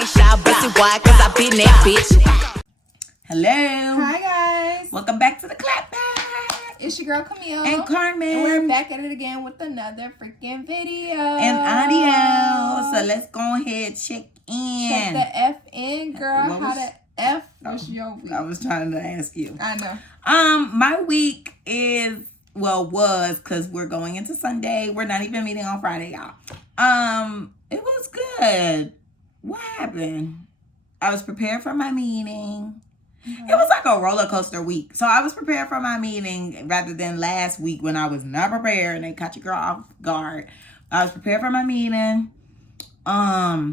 ain't shy, pussy wide, cause I been that bitch. Hello. Hi, guys. Welcome back to the Clapback. It's your girl, Camille. And Carmen. And we're back at it again with another freaking video. And audio. So let's go ahead, check in. Check the F in, girl. How the F was your week? I was trying to ask you. I know. My week was, because we're going into Sunday. We're not even meeting on Friday, y'all. It was good. What happened? I was prepared for my meeting. It was like a roller coaster week. So I was prepared for my meeting rather than last week when I was not prepared and they caught your girl off guard. I was prepared for my meeting. I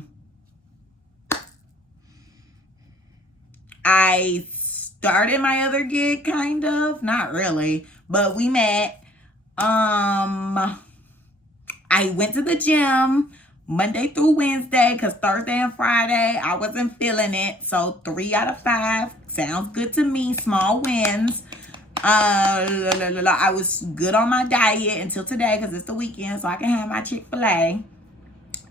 started my other gig, kind of. Not really. But we met. I went to the gym Monday through Wednesday, because Thursday and Friday I wasn't feeling it. So 3 out of 5 sounds good to me. Small wins. I was good on my diet until today, because it's the weekend, so I can have my Chick-fil-A.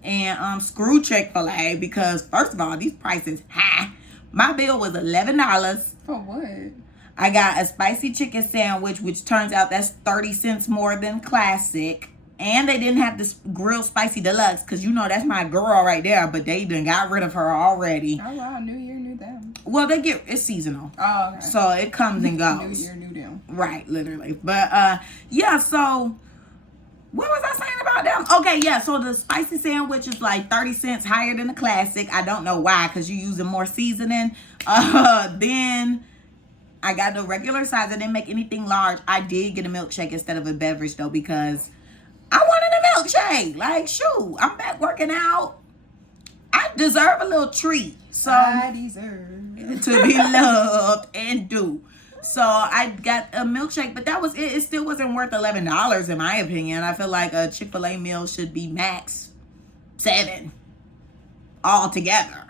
And screw Chick-fil-A, because first of all, these prices high. My bill was $11. For what? I got a spicy chicken sandwich, which turns out that's 30 cents more than classic. And they didn't have this grilled spicy deluxe, because you know that's my girl right there, but they done got rid of her already. Oh wow, new year, new them. Well, it's seasonal. Oh, okay. So it comes and goes. New year, new them. Right, literally. But yeah, so what was I saying about them? Okay, yeah, so the spicy sandwich is like 30 cents higher than the classic. I don't know why, because you're using more seasoning. Then I got the regular size. I didn't make anything large. I did get a milkshake instead of a beverage though, because I wanted a milkshake. Like, shoot, I'm back working out. I deserve a little treat. So I deserve to be loved and do. So I got a milkshake, but that was it. It still wasn't worth $11 in my opinion. I feel like a Chick-fil-A meal should be max $7 altogether.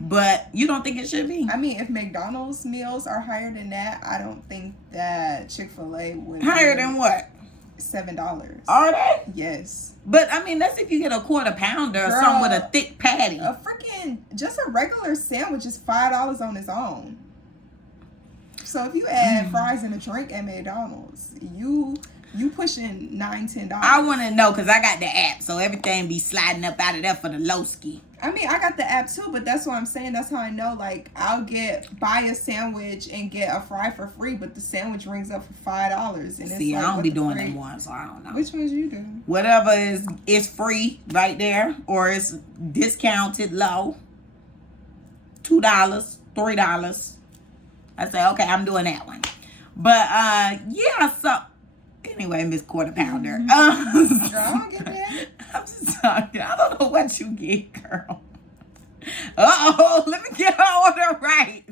But you don't think it should be? I mean, if McDonald's meals are higher than that, I don't think that Chick-fil-A would Higher than what? $7. Are they? Yes. But I mean, that's if you get a quarter pounder or something with a thick patty. Just a regular sandwich is $5 on its own. So if you add fries and a drink at McDonald's, you pushing $9-10. I want to know, because I got the app, so everything be sliding up out of there for the low ski. I mean, I got the app too, but that's what I'm saying. That's how I know. Like, I'll buy a sandwich and get a fry for free, but the sandwich rings up for $5. And see, it's I like, don't be doing them ones, so I don't know. Which ones you do? Whatever is free right there, or it's discounted low. $2, $3. I say, okay, I'm doing that one. But yeah, so anyway, Miss Quarter Pounder. Girl, I don't get that. I'm just talking. I don't know what you get, girl. Let me get her order right.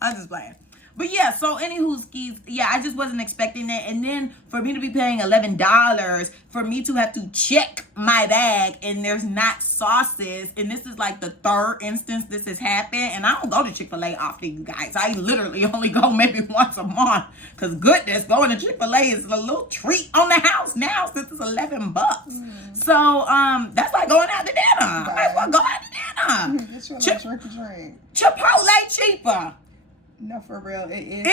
I'm just playing. But yeah, so anywho skis, yeah, I just wasn't expecting that. And then for me to be paying $11, for me to have to check my bag and there's not sauces, and this is like the third instance this has happened, and I don't go to Chick-fil-A often, you guys. I literally only go maybe once a month, because goodness, going to Chick-fil-A is a little treat on the house now since it's $11. So that's like going out to dinner. I might as well go out to dinner. Get you a drink. Chipotle cheaper. No, for real, it is. It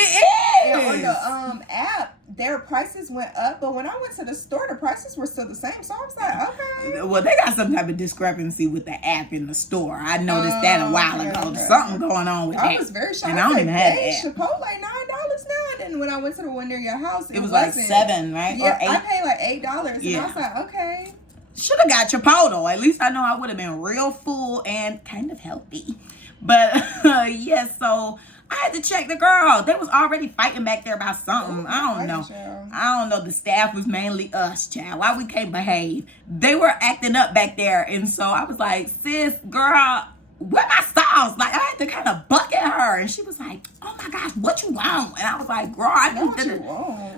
is. And on the app, their prices went up, but when I went to the store, the prices were still the same. So I was like, okay. Well, they got some type of discrepancy with the app in the store. I noticed that a while ago. Okay. Something going on with that. I was very shocked. And I don't even have that. the app. Chipotle $9 now. And then when I went to the one near your house, it was like $7, right? Yeah, or $8. I paid like $8. Yeah. And I was like, okay. Should have got Chipotle. At least I know I would have been real full and kind of healthy. But yeah, so I had to check the girl. They was already fighting back there about something. I don't know. I don't know. The staff was mainly us, child. Why we can't behave? They were acting up back there. And so I was like, sis, girl, where my sauce? Like, I had to kind of bucket her. And she was like, oh my gosh, what you want? And I was like, girl, I just didn't.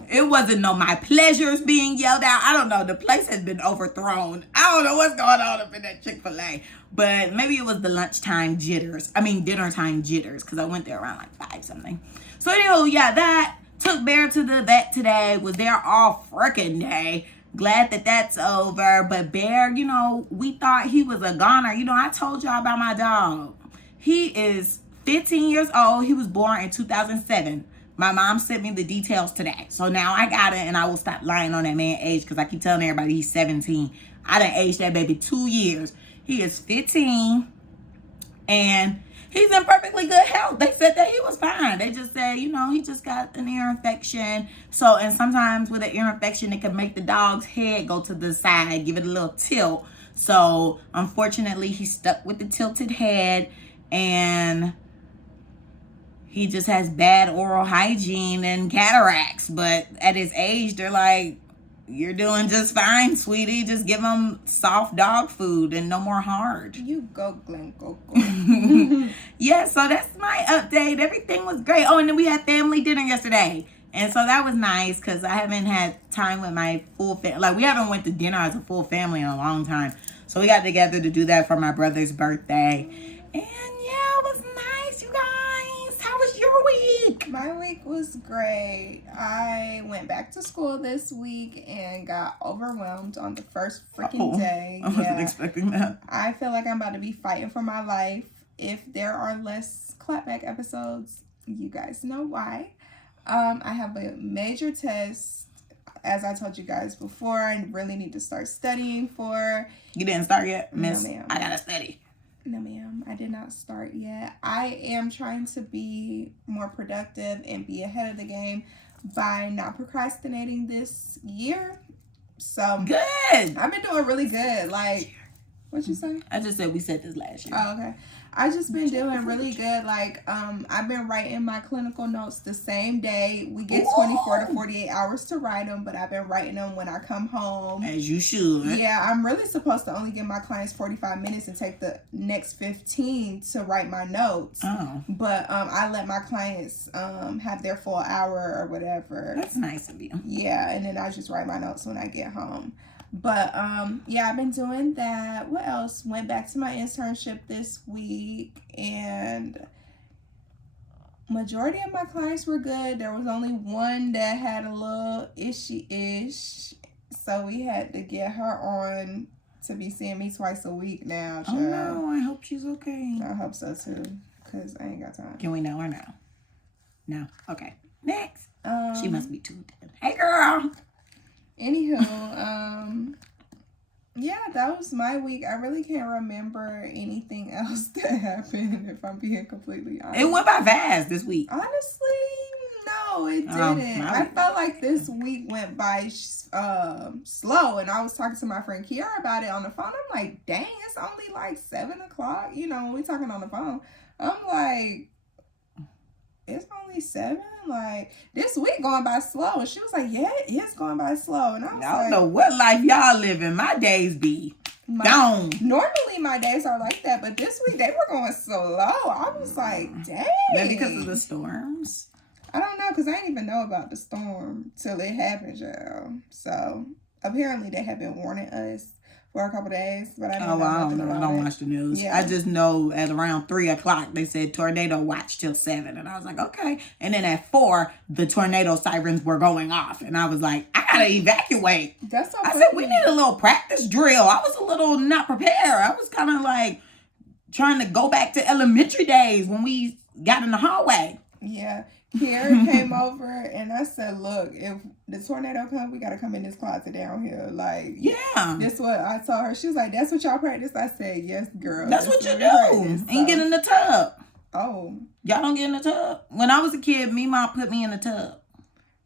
It wasn't my pleasures being yelled out. I don't know. The place has been overthrown. I don't know what's going on up in that Chick-fil-A. But maybe it was the lunchtime jitters. I mean, dinner time jitters. Because I went there around like 5 something. So anyway, yeah, that took Bear to the vet today. Was there all freaking day. glad that that's over. But Bear, you know, we thought he was a goner. You know, I told y'all about my dog. He is 15 years old. He was born in 2007. My mom sent me the details today. So now I got it, and I will stop lying on that man's age because I keep telling everybody he's 17. I done aged that baby 2 years. He is 15, and he's in perfectly good health. They said that he was fine. They just said, you know, he just got an ear infection. So, and sometimes with an ear infection, it can make the dog's head go to the side, give it a little tilt. So, unfortunately, he's stuck with the tilted head, and he just has bad oral hygiene and cataracts. But at his age, they're like, you're doing just fine, sweetie. Just give him soft dog food and no more hard. You go, Glenn, go, go. Yeah, so that's my update. Everything was great. Oh, and then we had family dinner yesterday. And so that was nice because I haven't had time with my full family. Like, we haven't went to dinner as a full family in a long time. So we got together to do that for my brother's birthday. And yeah, it was nice, you guys. How was your week? My week was great. I went back to school this week and got overwhelmed on the first freaking day. I wasn't expecting that. I feel like I'm about to be fighting for my life. If there are less clapback episodes, you guys know why. I have a major test, as I told you guys before. I really need to start studying for. You didn't start yet, miss? No, ma'am. I gotta study. No, ma'am. I did not start yet. I am trying to be more productive and be ahead of the game by not procrastinating this year. So Good. I've been doing really good. Like, what'd you say? I just said we said this last year. Oh, okay. I just been doing really good. Like, I've been writing my clinical notes the same day. We get 24 to 48 hours to write them, but I've been writing them when I come home. As you should. Yeah, I'm really supposed to only give my clients 45 minutes and take the next 15 to write my notes. Oh. But I let my clients have their full hour or whatever. That's nice of you. Yeah, and then I just write my notes when I get home. But yeah, I've been doing that. What else? Went back to my internship this week, and majority of my clients were good. There was only one that had a little ish, so we had to get her on to be seeing me twice a week now. Oh no, I hope she's okay. I hope so too, because I ain't got time. Can we know her now? No. Okay. Next. She must be tuned in. Hey, girl. Anywho, yeah, that was my week. I really can't remember anything else that happened, if I'm being completely honest. It went by fast this week. Honestly, no, it didn't. I felt like this week went by slow, and I was talking to my friend Kiara about it on the phone. I'm like, dang, it's only like 7 o'clock. You know, when we talking on the phone. I'm like, it's only 7? Like, this week going by slow. And she was like, yeah, it is going by slow. And I was I don't know what life y'all living. My days be gone. Normally my days are like that, but this week they were going slow. I was like, dang. Maybe because of the storms? I don't know, because I didn't even know about the storm till it happened, y'all. So, apparently they have been warning us for a couple days, but I didn't know I nothing don't know. I about don't it. watch the news. Yeah. I just know at around 3 o'clock they said tornado watch till 7, and I was like, okay. And then at 4 the tornado sirens were going off, and I was like, I gotta evacuate. That's so I funny. said we need a little practice drill. I was a little not prepared. I was kind of like trying to go back to elementary days when we got in the hallway. Yeah. Kiara came over and I said, look, if the tornado comes, we got to come in this closet down here. Like, yeah. That's what I told her. She was like, that's what y'all practice? I said, yes, girl. That's what you do. Practice. And get in the tub. Oh. Y'all don't get in the tub? When I was a kid, me mom put me in the tub.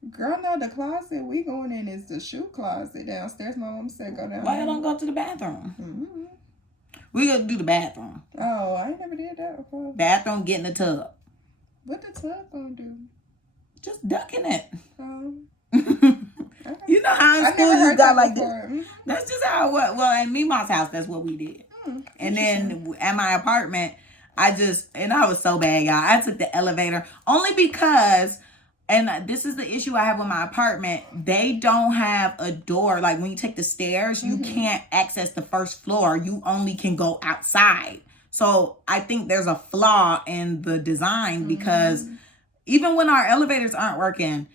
Girl, no, the closet we going in is the shoe closet downstairs. My mom said go down Why there. y'all don't go to the bathroom? Mm-hmm. We gotta do the bathroom. Oh, I never did that before. Bathroom, get in the tub. What the tub gonna do? Just ducking it. Okay. You know how in I school never you heard got that like before. this. That's just how it was. Well, at Mima's house, that's what we did. And then at my apartment, I was so bad, y'all. I took the elevator only because, and this is the issue I have with my apartment, they don't have a door. Like when you take the stairs, you can't access the first floor. You only can go outside. So I think there's a flaw in the design because even when our elevators aren't working,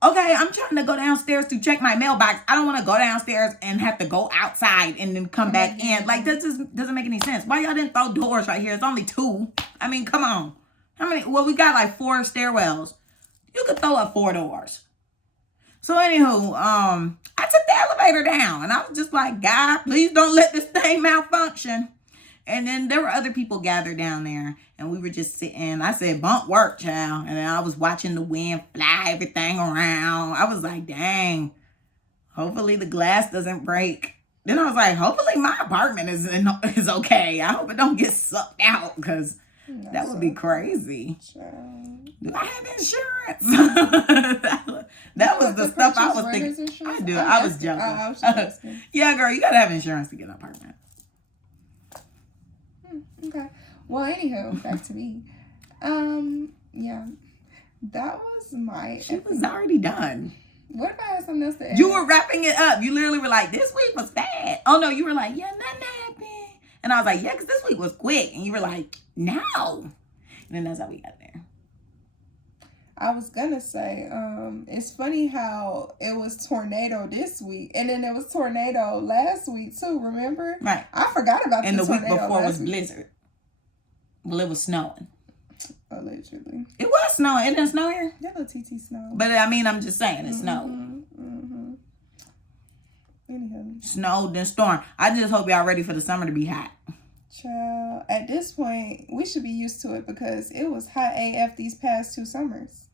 Okay, I'm trying to go downstairs to check my mailbox. I don't want to go downstairs and have to go outside and then come back in. Like, that just doesn't make any sense. Why y'all didn't throw doors right here? It's only 2. I mean, come on. How many? Well, we got like 4 stairwells. You could throw up 4 doors. So anywho, I took the elevator down and I was just like, God, please don't let this thing malfunction. And then there were other people gathered down there and we were just sitting. I said, bump work, child. And then I was watching the wind fly everything around. I was like, dang, hopefully the glass doesn't break. Then I was like, hopefully my apartment is okay. I hope it don't get sucked out because that would be crazy. Do I have insurance? that was the stuff I was thinking. I do. I was joking. Yeah, girl, you got to have insurance to get an apartment. Okay. Well, anywho, back to me. Yeah, that was my. She was already done. What if I had something else to add? You were wrapping it up. You literally were like, "This week was bad." Oh no, you were like, "Yeah, nothing happened," and I was like, "Yeah, because this week was quick," and you were like, "No," and then that's how we got there. I was gonna say, it's funny how it was tornado this week, and then it was tornado last week too. Remember? Right. I forgot about and the week tornado before was blizzard. Well, it was snowing. Allegedly. It was snowing. It didn't snow here. That little TT snow. But I mean, I'm just saying it snowed. Anyhow. Snowed and storm. I just hope y'all ready for the summer to be hot. Child, at this point, we should be used to it because it was hot AF these past 2 summers.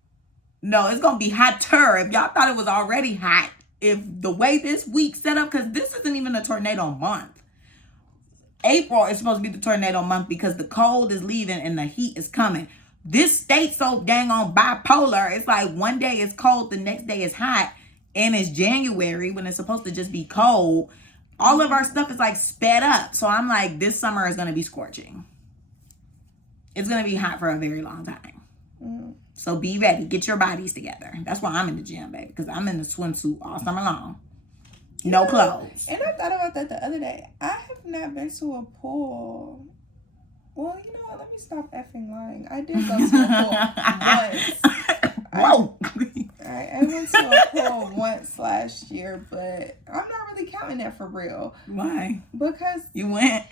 No, it's going to be hotter. If y'all thought it was already hot, if the way this week set up, because this isn't even a tornado month. April is supposed to be the tornado month because the cold is leaving and the heat is coming. This state's so dang on bipolar. It's like one day it's cold, the next day it's hot, and it's January when it's supposed to just be cold. All of our stuff is like sped up. So I'm like, this summer is going to be scorching. It's going to be hot for a very long time. So be ready. Get your bodies together. That's why I'm in the gym, baby, because I'm in the swimsuit all summer long. No clothes. And I thought about that the other day. I have not been to a pool. Well, you know what? Let me stop effing lying. I did go to a pool once. Whoa. I went to a pool once last year, but I'm not really counting that for real. Why? Because you went.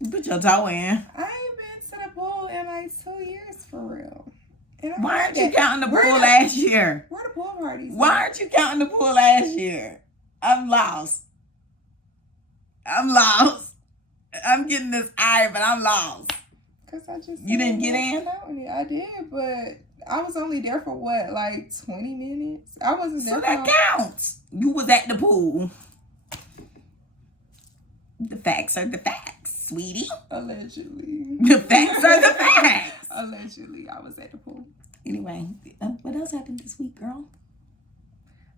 You put your toe in. I ain't been to the pool in like 2 years for real. And why aren't you counting the pool last year? Where the pool parties? Why aren't you counting the pool last year? I'm lost. I'm getting this eye, but I'm lost. Cause I just you didn't get in? I did, but I was only there for what, like 20 minutes? I wasn't there. So that counts. You was at the pool. The facts are the facts, sweetie. Allegedly. The facts are the facts. Allegedly, I was at the pool. Anyway, what else happened this week, girl?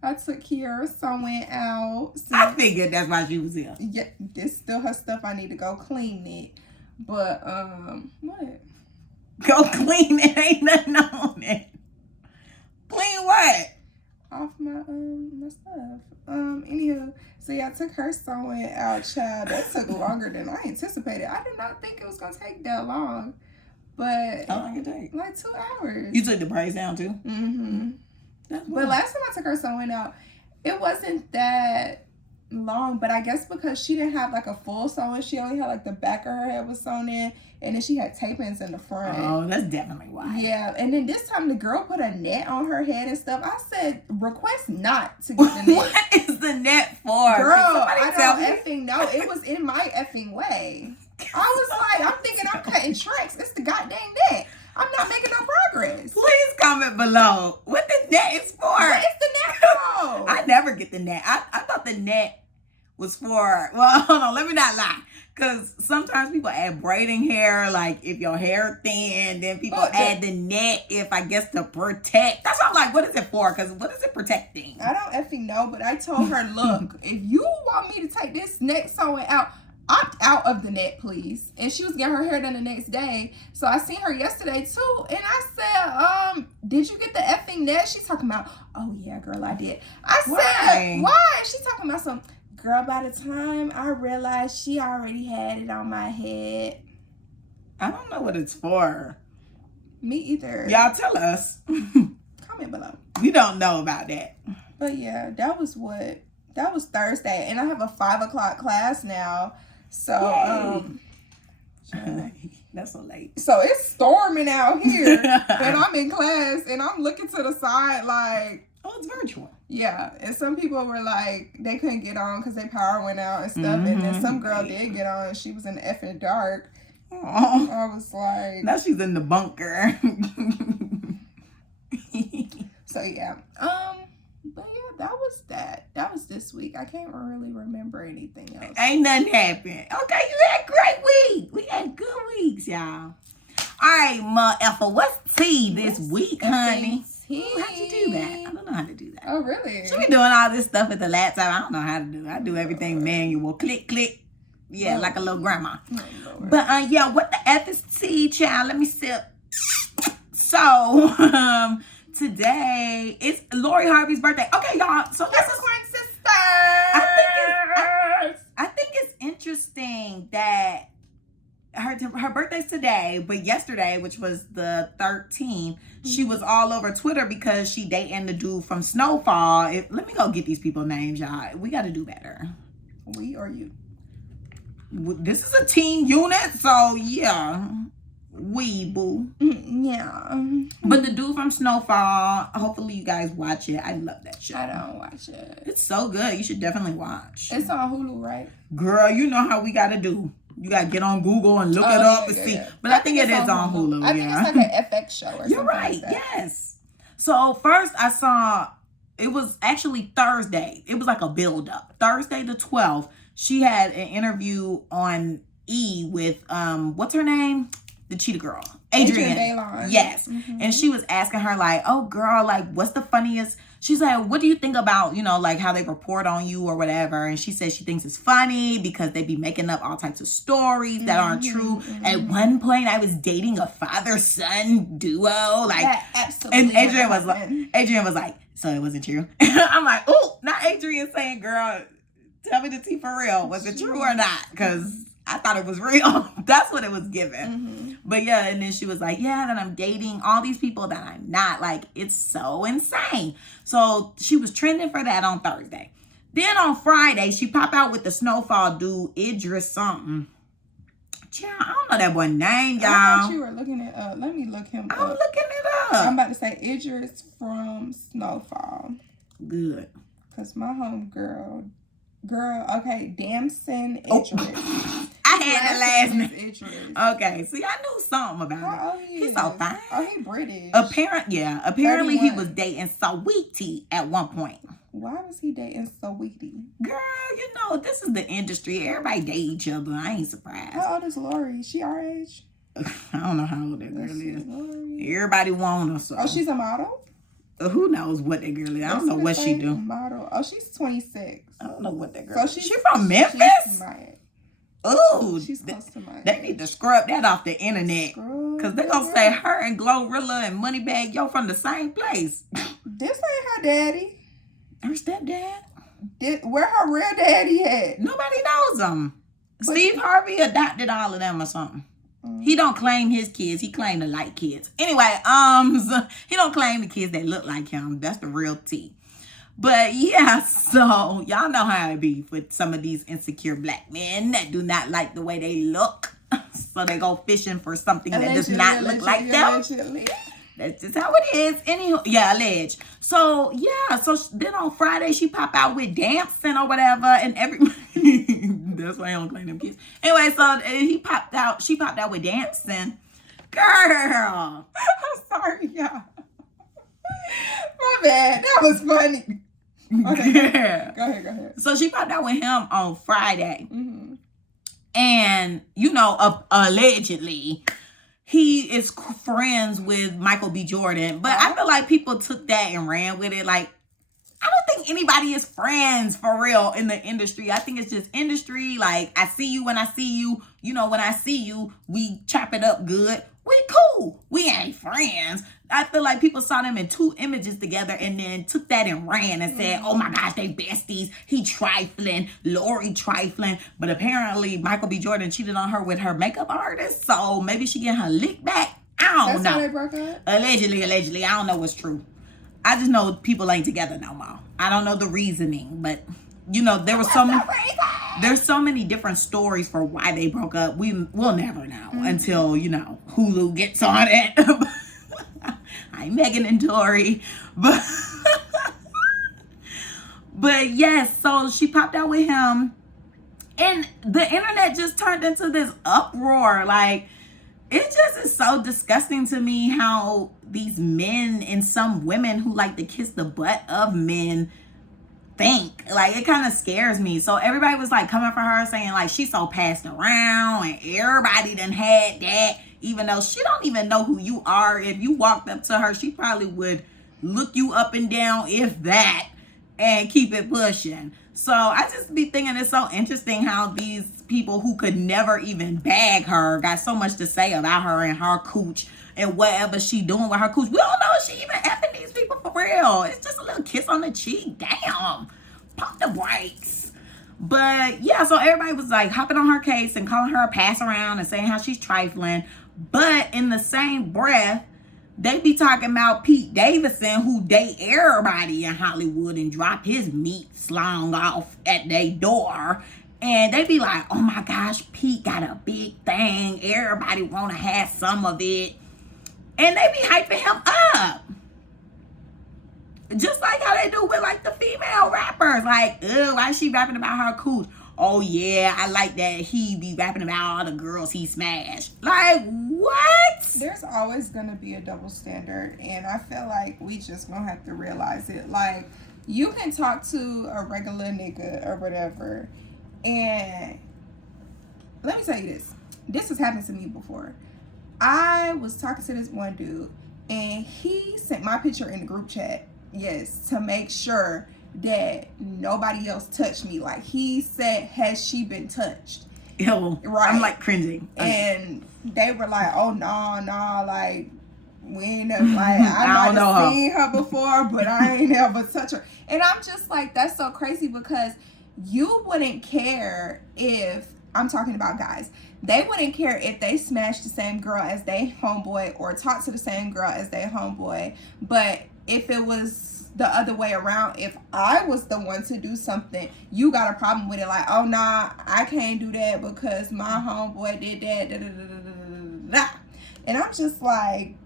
I took Kiara somewhere out. I figured that's why she was here. Yeah, it's still her stuff. I need to go clean it. But, what? Go clean it. Ain't nothing on it. Clean what? Off my, my stuff. Anywho, so yeah, I took her somewhere out, child. That took longer than I anticipated. I did not think it was going to take that long. But how long it take? Like 2 hours. You took the price down too? Mm-hmm. But last time I took her somewhere out, it wasn't that long. But I guess because she didn't have like a full sew-in, she only had like the back of her head was sewn in, and then she had tape-ins in the front. Oh, that's definitely why. Yeah, and then this time the girl put a net on her head and stuff. I said, request not to get the net. What is the net for? Girl, I don't effing know. It was in my effing way. I was like, I'm thinking I'm cutting tracks. It's the goddamn net. I'm not making no progress. Please comment below what the net is for. What is the net for? I never get the net. I thought the net was for, well, hold on, let me not lie. Because sometimes people add braiding hair, like if your hair thin, then people add the net, if I guess to protect. That's why I'm like, what is it for? Because what is it protecting? I don't effing know, but I told her, look, if you want me to take this net sewing out, opt out of the net, please. And she was getting her hair done the next day. So I seen her yesterday too. And I said, did you get the effing net? She's talking about, oh yeah, girl, I did. I said, why? She's talking about some, girl, by the time I realized she already had it on my head. I don't know what it's for. Me either. Y'all tell us. Comment below. We don't know about that. But yeah, that was Thursday, and I have a 5 o'clock class now. So that's so late. So it's storming out here, and I'm in class, and I'm looking to the side like, oh, it's virtual. Yeah, and some people were like, they couldn't get on because their power went out and stuff, and then some girl did get on, and she was in the effing dark. Oh, I was like, now she's in the bunker. So yeah, but yeah, that was this week. I can't really remember anything else. Ain't nothing happened. Okay, you had a great week. We had good weeks, y'all. All right, Ma Effa, what's tea this week, honey? Ooh, how'd you do that? I don't know how to do that. Oh, really? She be doing all this stuff at the laptop. I don't know how to do it. I do everything manual. Click, click. Yeah, like a little grandma. But yeah, what the F is tea, child? Let me sip. So, today it's Lori Harvey's birthday. Okay, y'all. So Capricorn sisters. I think it's interesting that her birthday's today, but yesterday, which was the 13th, she was all over Twitter because she dating the dude from Snowfall. Let me go get these people's names, y'all. We got to do better. We or you? This is a team unit, so yeah. We, boo. Yeah. But the dude from Snowfall, hopefully you guys watch it. I love that show. I don't watch it. It's so good. You should definitely watch. It's on Hulu, right? Girl, you know how we got to do. You got to get on Google and look it up and see. But I think it is on Hulu. I think it's like an FX show or something. You're right. Like that. Yes. So first I saw, it was actually Thursday. It was like a build up. Thursday the 12th, she had an interview on E with, what's her name? The cheetah girl. Adrienne. Yes. And she was asking her like, oh girl, like what's the funniest? She's like, what do you think about, like how they report on you or whatever? And she says she thinks it's funny because they be making up all types of stories that aren't true. At one point I was dating a father-son duo. Like, that absolutely. And Adrienne was like, so it wasn't true. I'm like, oh, not Adrienne saying, girl, tell me the tea for real. Was it true or not? Because I thought it was real. That's what it was given. But yeah, and then she was like, yeah, that I'm dating all these people that I'm not. Like, it's so insane. So she was trending for that on Thursday. Then on Friday, she popped out with the Snowfall dude, Idris something. Child, I don't know that boy's name, y'all. I thought you were looking it up. Let me look him up. I'm looking it up. I'm about to say Idris from Snowfall. Good. Because my homegirl... okay, Damson Idris. Oh. I had the last name. Idris. Okay, see, I knew something about him. He's so fine. Oh, he British. Apparently he was dating Saweetie at one point. Why was he dating Saweetie? Girl, this is the industry. Everybody date each other. I ain't surprised. How old is Lori? She our age? I don't know how old that girl is. Everybody want her. So. Oh, she's a model? Who knows what that girl is? I don't know what she do. Model. Oh, she's 26. I don't know what that girl is. She from Memphis? Ooh, she's close to mine. They need to scrub that off the internet. Because they're going to say her and Glorilla and Moneybag, yo, from the same place. This ain't her daddy. Her stepdad? Where her real daddy at? Nobody knows him. Steve Harvey adopted all of them or something. He don't claim his kids. He claim the light kids. Anyway, so he don't claim the kids that look like him. That's the real tea. But yeah, so y'all know how it be with some of these insecure black men that do not like the way they look. So they go fishing for something that does not look like them. That's just how it is. Anywho, yeah, alleged. So yeah, so then on Friday she popped out with Damson or whatever, and that's why I don't claim them kids. Anyway, so she popped out with Damson. Girl, I'm sorry, y'all. My bad. That was funny. Okay, yeah. Go ahead. So she popped out with him on Friday, and allegedly, he is friends with Michael B. Jordan. But I feel like people took that and ran with it. Like, I don't think anybody is friends for real in the industry. I think it's just industry. Like, I see you when I see you. When I see you, we chop it up good. We cool. We ain't friends. I feel like people saw them in two images together and then took that and ran and said, oh my gosh, they besties. He trifling. Lori trifling. But apparently Michael B. Jordan cheated on her with her makeup artist. So maybe she getting her lick back. I don't know. That's how they broke up? Allegedly. I don't know what's true. I just know people ain't together no more. I don't know the reasoning, but you know, there's so many different stories for why they broke up. We'll never know until, you know, Hulu gets on it. I'm Megan and Tori, but yes, so she popped out with him, and the internet just turned into this uproar. Like, it just is so disgusting to me how these men and some women who like to kiss the butt of men think. Like, it kind of scares me. So everybody was like coming for her, saying like she's so passed around and everybody done had that, even though she don't even know who you are. If you walked up to her, she probably would look you up and down, if that, and keep it pushing. So I just be thinking it's so interesting how these people who could never even bag her got so much to say about her and her cooch and whatever she doing with her cooch. We don't know if she even effing these people for real. It's just a little kiss on the cheek. Damn. Pump the brakes. But yeah, so everybody was like hopping on her case and calling her a pass around and saying how she's trifling. But in the same breath, they be talking about Pete Davidson, who date everybody in Hollywood and drop his meat slung off at their door. And they be like, oh my gosh, Pete got a big thing. Everybody want to have some of it. And they be hyping him up. Just like how they do with like the female rappers. Like, why is she rapping about her cooch? Oh yeah, I like that he be rapping about all the girls he smashed. Like, what? There's always gonna be a double standard, and I feel like we just gonna have to realize it. Like, you can talk to a regular nigga or whatever, and let me tell you this. This has happened to me before. I was talking to this one dude, and he sent my picture in the group chat, yes, to make sure that nobody else touched me. Like, he said, has she been touched? Ew, right. I'm like cringing. And they were like, oh no, like, we ain't never, like, I might have seen her before, but I ain't ever touched her. And I'm just like, that's so crazy, because you wouldn't care if, I'm talking about guys, they wouldn't care if they smashed the same girl as they homeboy or talked to the same girl as they homeboy. But if it was the other way around, if I was the one to do something, you got a problem with it. Like, oh nah, I can't do that because my homeboy did that. Da, da, da, da, da, da. And I'm just like,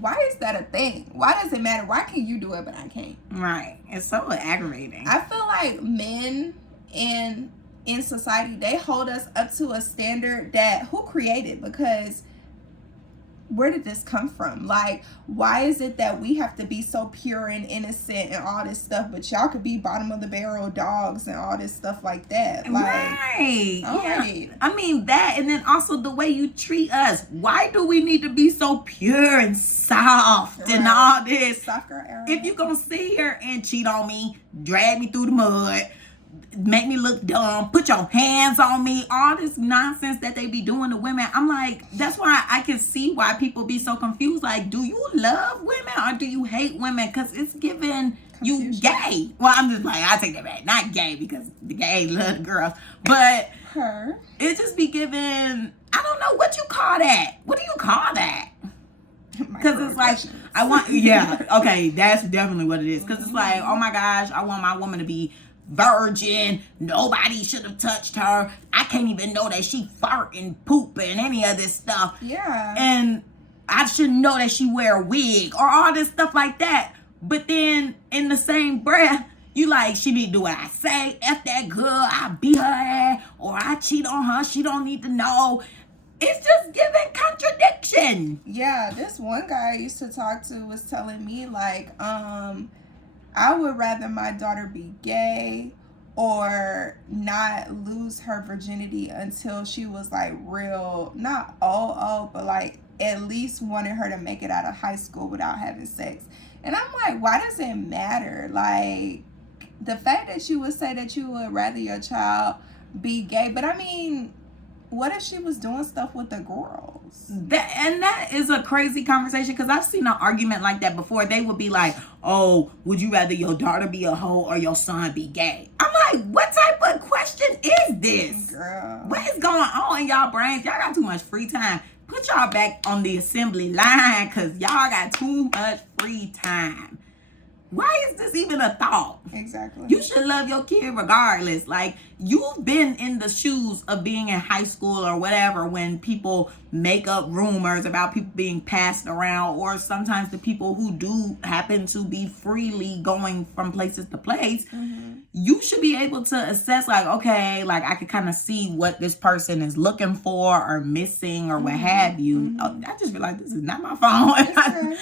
why is that a thing? Why does it matter? Why can you do it but I can't? Right. It's so aggravating. I feel like men in society, they hold us up to a standard that who created? Because where did this come from? Like, why is it that we have to be so pure and innocent and all this stuff, but y'all could be bottom of the barrel dogs and all this stuff like that? Like, right. Yeah. I mean that, and then also the way you treat us. Why do we need to be so pure and soft and all this? Soft girl era. If you gonna sit here and cheat on me, drag me through the mud, make me look dumb, put your hands on me, all this nonsense that they be doing to women. I'm like, that's why I can see why people be so confused. Like, do you love women or do you hate women? Because it's giving you gay. Well, I'm just like, I take that back. Not gay, because the gay love the girls. But her, it just be giving, I don't know what you call that. What do you call that? Because it's like, I want, yeah, okay, that's definitely what it is. Because it's like, oh my gosh, I want my woman to be virgin. Nobody should have touched her. I can't even know that she fart and poop and any of this stuff. Yeah. And I shouldn't know that she wear a wig or all this stuff like that. But then in the same breath, you like, she need to do what I say. F that girl, I beat her ass, or I cheat on her. She don't need to know. It's just giving contradiction. Yeah, this one guy I used to talk to was telling me, like, I would rather my daughter be gay or not lose her virginity until she was like real, not old, but like at least wanted her to make it out of high school without having sex. And I'm like, why does it matter? Like, the fact that you would say that you would rather your child be gay, but I mean, what if she was doing stuff with the girls? That is a crazy conversation, because I've seen an argument like that before. They would be like, oh, would you rather your daughter be a hoe or your son be gay? I'm like, what type of question is this? Girl. What is going on in y'all brains? Y'all got too much free time. put y'all back on the assembly line because y'all got too much free time. Why is this even a thought? Exactly. You should love your kid regardless. Like, you've been in the shoes of being in high school or whatever when people make up rumors about people being passed around, or sometimes the people who do happen to be freely going from places to place. You should be able to assess, like, okay, like, I could kind of see what this person is looking for or missing or what have you. I just feel like this is not my phone.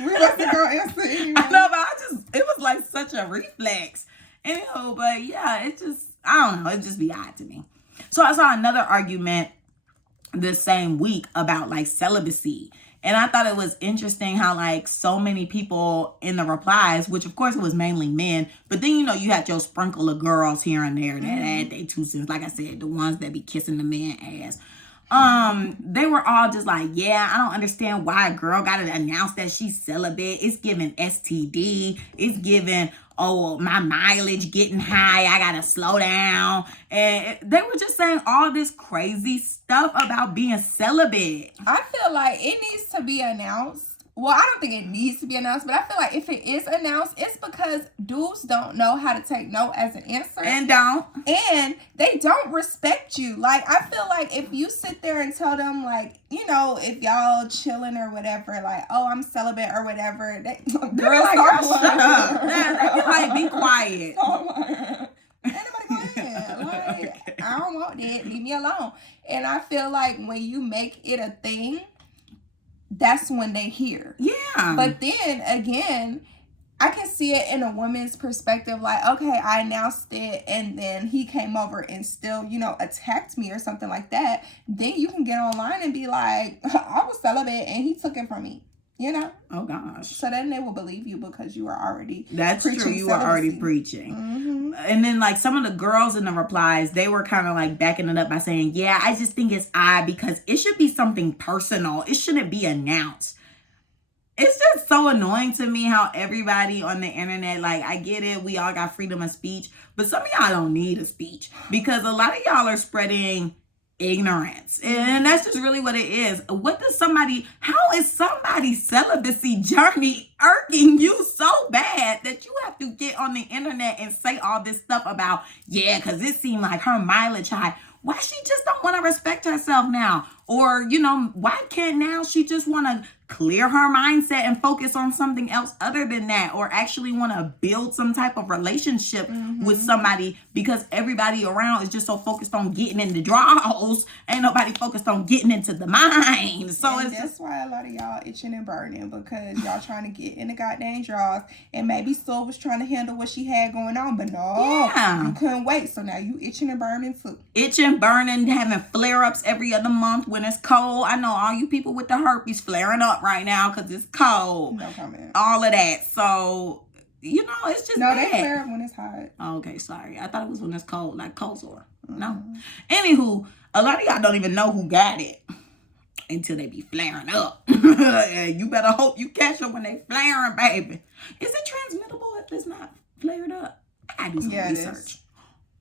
We wasn't gonna answer anyway. I know, but it was like such a reflex. Anyhow, but yeah, it just, I don't know, it just be odd to me. So I saw another argument this same week about like celibacy. And I thought it was interesting how like so many people in the replies, which of course it was mainly men, but then, you know, you had your sprinkle of girls here and there that add their 2 cents. Like I said, the ones that be kissing the man ass. They were all just like, yeah, I don't understand why a girl gotta announce that she's celibate. It's giving STD. It's giving, oh, my mileage getting high. I gotta slow down. And they were just saying all this crazy stuff about being celibate. I feel like it needs to be announced. Well, I don't think it needs to be announced, but I feel like if it is announced, it's because dudes don't know how to take no as an answer. And they don't respect you. Like, I feel like if you sit there and tell them, like, you know, if y'all chilling or whatever, like, oh, I'm celibate or whatever, girls like, shut up. They like, be quiet. Ain't nobody going. Like, I don't want that. Leave me alone. And I feel like when you make it a thing, that's when they hear. Yeah. But then again, I can see it in a woman's perspective. Like, okay, I announced it and then he came over and still, you know, attacked me or something like that. Then you can get online and be like, I was celibate and he took it from me. You know? Oh, gosh. So then they will believe you because you are already That's true. You were already preaching. And then, like, some of the girls in the replies, they were kind of, like, backing it up by saying, yeah, I just think it's odd because it should be something personal. It shouldn't be announced. It's just so annoying to me how everybody on the internet, like, I get it. We all got freedom of speech. But some of y'all don't need a speech because a lot of y'all are spreading ignorance, and that's just really what it is. How is somebody's celibacy journey irking you so bad that you have to get on the internet and say all this stuff about, yeah, because it seemed like her mileage high? Why she just don't want to respect herself now? Or, you know, why can't now she just want to clear her mindset and focus on something else other than that, or actually want to build some type of relationship with somebody, because everybody around is just so focused on getting in the draws. Ain't nobody focused on getting into the mind. So and that's why a lot of y'all itching and burning, because y'all trying to get in the goddamn draws, and maybe Soul was trying to handle what she had going on, but no, you couldn't wait. So now you itching and burning too. Itching, burning, having flare-ups every other month when it's cold. I know all you people with the herpes flaring up right now because it's cold. No comment. All of that. So, you know, it's just bad. They flare up when it's hot. Oh, okay, sorry. I thought it was when it's cold, like cold sore. No. Anywho, a lot of y'all don't even know who got it until they be flaring up. You better hope you catch them when they flaring, baby. Is it transmittable if it's not flared up? I gotta do some research.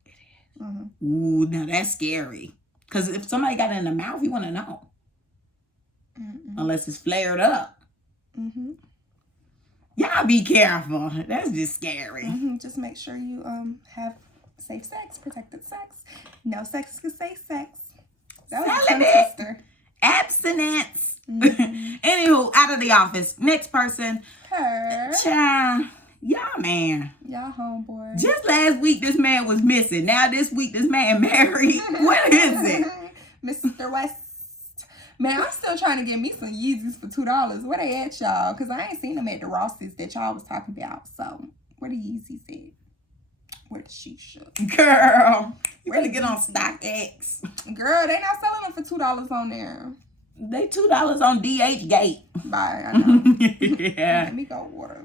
It is. Ooh, now that's scary. Because if somebody got it in the mouth, you want to know. Unless it's flared up. Y'all be careful. That's just scary. Just make sure you have safe sex, protected sex. No sex is safe sex. That was a tongue twister. Abstinence. Anywho, out of the office. Next person. Her. Child. Y'all, man. Y'all homeboy. Just last week, this man was missing. Now this week, this man married. What is it? Mr. West. Man, I'm still trying to get me some Yeezys for $2. Where they at, y'all? Because I ain't seen them at the Ross's that y'all was talking about. So, where the Yeezys at? Where the shisha? Girl, you better get on StockX. Girl, they not selling them for $2 on there. They $2 on DH Gate. Bye, I know. Yeah. Let me go order.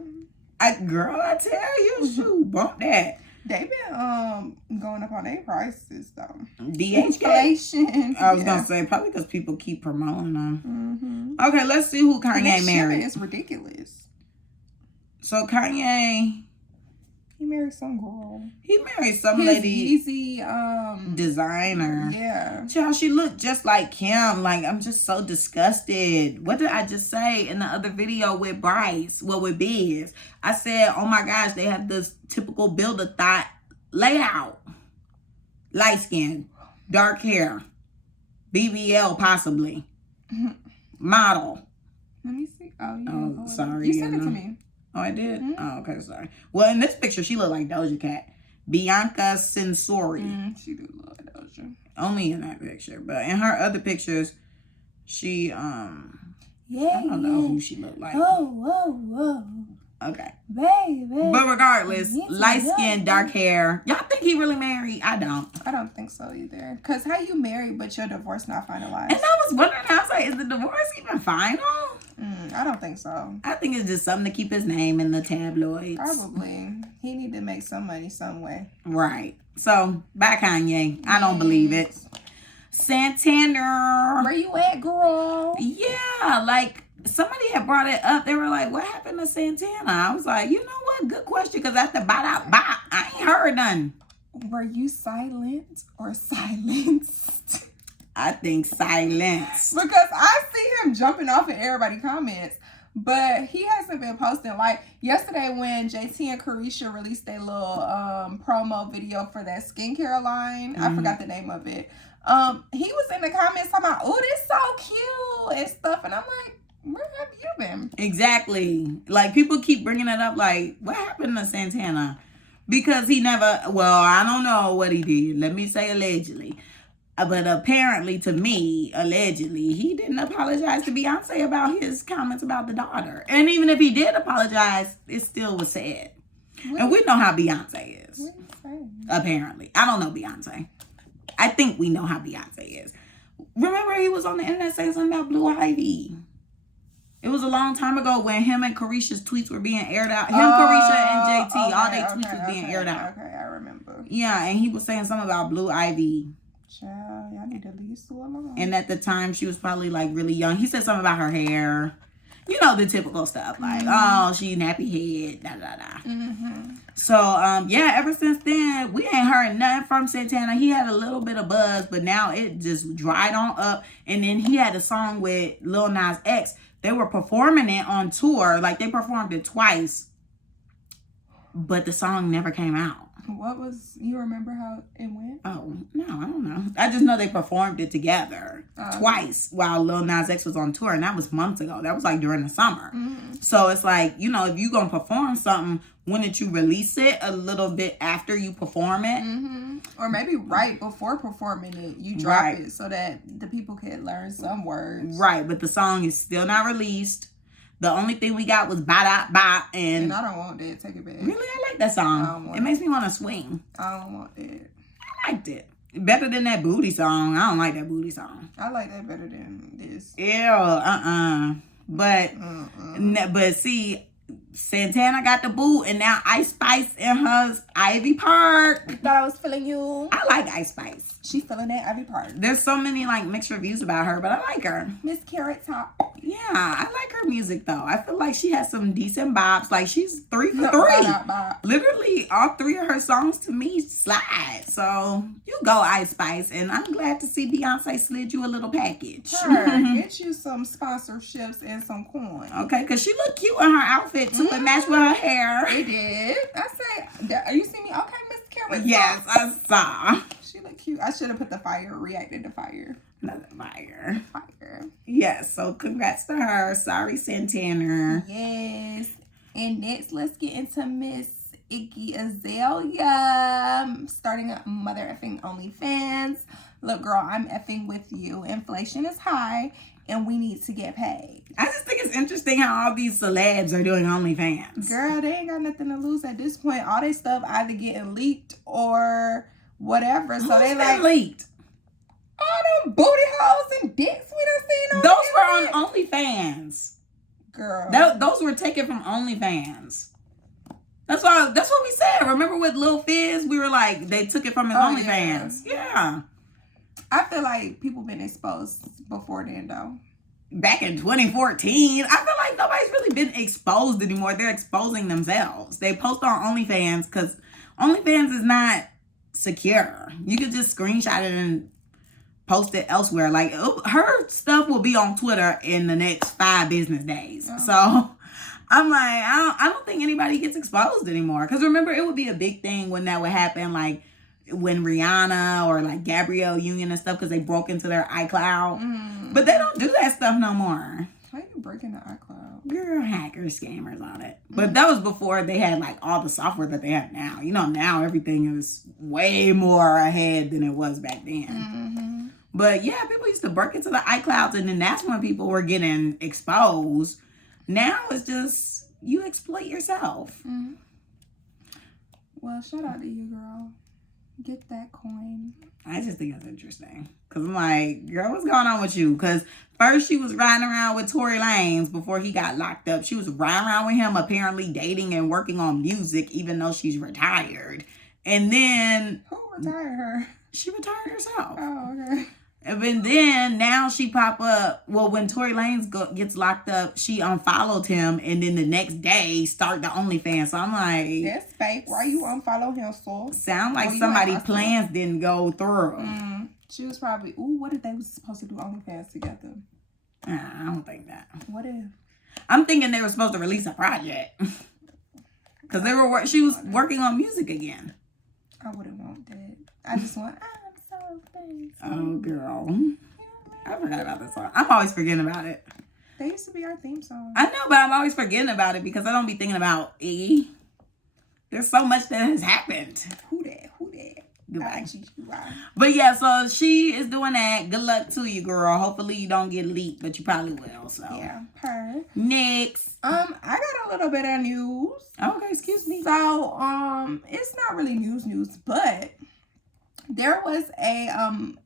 Girl, I tell you, shoot, bump that. They been going up on their prices though. Inflation. I was gonna say probably because people keep promoting them. Okay, let's see who Kanye married. It's ridiculous. So Kanye He married some girl. He married some His lady. Easy, designer. Yeah. Child, she looked just like Kim. Like, I'm just so disgusted. What did I just say in the other video with Bryce? Well, with Biz. I said, oh my gosh, they have this typical builder thought layout. Light skin, dark hair, BBL possibly. Model. Let me see. Oh, yeah. Oh, sorry. You sent it to me. Oh, I did? Mm-hmm. Oh, okay, sorry. Well, in this picture, she looked like Doja Cat. Bianca Sensori. She do look like Doja. Only in that picture. But in her other pictures, she, I don't know who she looked like. Whoa. Okay. Baby. But regardless, light skin, dark hair. Y'all think he really married? I don't. I don't think so either. Because how you married, but your divorce not finalized? And I was wondering, I was like, is the divorce even final? I don't think so. I think it's just something to keep his name in the tabloids. Probably. He need to make some money some way. Right. So, bye Kanye. I don't believe it. Santana. Where you at, girl? Yeah, like somebody had brought it up. They were like, what happened to Santana? I was like, you know what? Good question. Because after bop, I ain't heard none. Were you silent or silenced? I think silence. Because I see him jumping off in everybody's comments, but he hasn't been posting. Like yesterday when JT and Carisha released their little promo video for that skincare line. I forgot the name of it. He was in the comments talking about, oh, this so cute and stuff. And I'm like, where have you been? Exactly. Like people keep bringing it up like, what happened to Santana? Because he never, well, I don't know what he did. Let me say allegedly. But apparently, to me, allegedly, he didn't apologize to Beyonce about his comments about the daughter. And even if he did apologize, it still was sad. And we know how Beyonce is. Apparently. I don't know Beyonce. I think we know how Beyonce is. Remember, he was on the internet saying something about Blue Ivy. It was a long time ago when him and Carisha's tweets were being aired out. Him, Carisha, and JT, all their tweets were being aired out. Okay, I remember. Yeah, and he was saying something about Blue Ivy. Child, y'all need to leave school alone. And at the time, she was probably like really young. He said something about her hair. You know, the typical stuff. Like, oh, she nappy head, So, yeah, ever since then, we ain't heard nothing from Santana. He had a little bit of buzz, but now it just dried on up. And then he had a song with Lil Nas X. They were performing it on tour. Like, they performed it twice. But the song never came out. You remember how it went? Oh, no, I don't know. I just know they performed it together twice while Lil Nas X was on tour. And that was months ago. That was like during the summer. So it's like, you know, if you're going to perform something, wouldn't you release it a little bit after you perform it? Or maybe right before performing it, you drop it so that the people can learn some words. Right, but the song is still not released. The only thing we got was Ba-Da-Ba. And I don't want that. Take it back. Really? I like that song. It makes me want to swing. I don't want that. I liked it. Better than that booty song. I don't like that booty song. I like that better than this. Ew, But see, Santana got the boot, and now Ice Spice in her Ivy Park. Thought I was feeling you. I like Ice Spice. She feeling that Ivy Park. There's so many like mixed reviews about her, but I like her. Miss Carrot Top. Yeah, I like her music though. I feel like she has some decent bops. Like she's 3 for 3. Literally, all 3 of her songs to me slide. So you go, Ice Spice, and I'm glad to see Beyonce slid you a little package. Get you some sponsorships and some coin. Okay, because she looked cute in her outfit too. It matched with her hair. It did. I say, are you seeing me? Okay, Miss Carrot. Yes, I saw. She looked cute. I should have put the fire, reacted to fire. Another fire. Fire. Yes, so congrats to her. Sorry, Santana. Yes. And next, let's get into Miss Iggy Azalea. Starting a mother effing OnlyFans. Look, girl, I'm effing with you. Inflation is high, and we need to get paid. I just think it's interesting how all these celebs are doing OnlyFans. Girl, they ain't got nothing to lose at this point. All their stuff either getting leaked or whatever. So they like leaked. All them booty holes and dicks we done seen on those were on OnlyFans. Girl. Those were taken from OnlyFans. That's what we said. Remember with Lil Fizz? We were like, they took it from his OnlyFans. Yeah. I feel like people been exposed before then, though. back in 2014. I feel like nobody's really been exposed anymore. They're exposing themselves. They post on OnlyFans because OnlyFans is not secure. You could just screenshot it and post it elsewhere. Like, her stuff will be on Twitter in the next 5 business days. So I'm like, I don't think anybody gets exposed anymore. Because remember, it would be a big thing when that would happen, like when Rihanna or like Gabrielle Union and stuff, because they broke into their iCloud. But they don't do that stuff no more. How you break into iCloud? Girl, hackers, scammers, all that. But that was before they had like all the software that they have now. You know, now everything is way more ahead than it was back then. But yeah, people used to break into the iClouds, and then that's when people were getting exposed. Now it's just you exploit yourself. Well, shout out to you, girl. Get that coin. I just think it's interesting. Because I'm like, girl, what's going on with you? Because first she was riding around with Tory Lanez before he got locked up. She was riding around with him, apparently dating and working on music, even though she's retired. And then... Who retired her? She retired herself. Oh, okay. And then now she pop up. Well, when Tory Lanez gets locked up, she unfollowed him, and then the next day start the OnlyFans. So I'm like, that's fake. Why you unfollow him, so? Sound like somebody's plans didn't go through. She was probably, what if they was supposed to do OnlyFans together? I don't think that. What if? I'm thinking they were supposed to release a project because she was working on music again. I wouldn't want that. I just want. Oh, girl. I forgot about this song. I'm always forgetting about it. They used to be our theme song. I know, but I'm always forgetting about it because I don't be thinking about Iggy. There's so much that has happened. Who that? Goodbye. But yeah, so she is doing that. Good luck to you, girl. Hopefully you don't get leaked, but you probably will. So yeah, her. Next. I got a little bit of news. Okay, excuse me. So, it's not really news, but there was a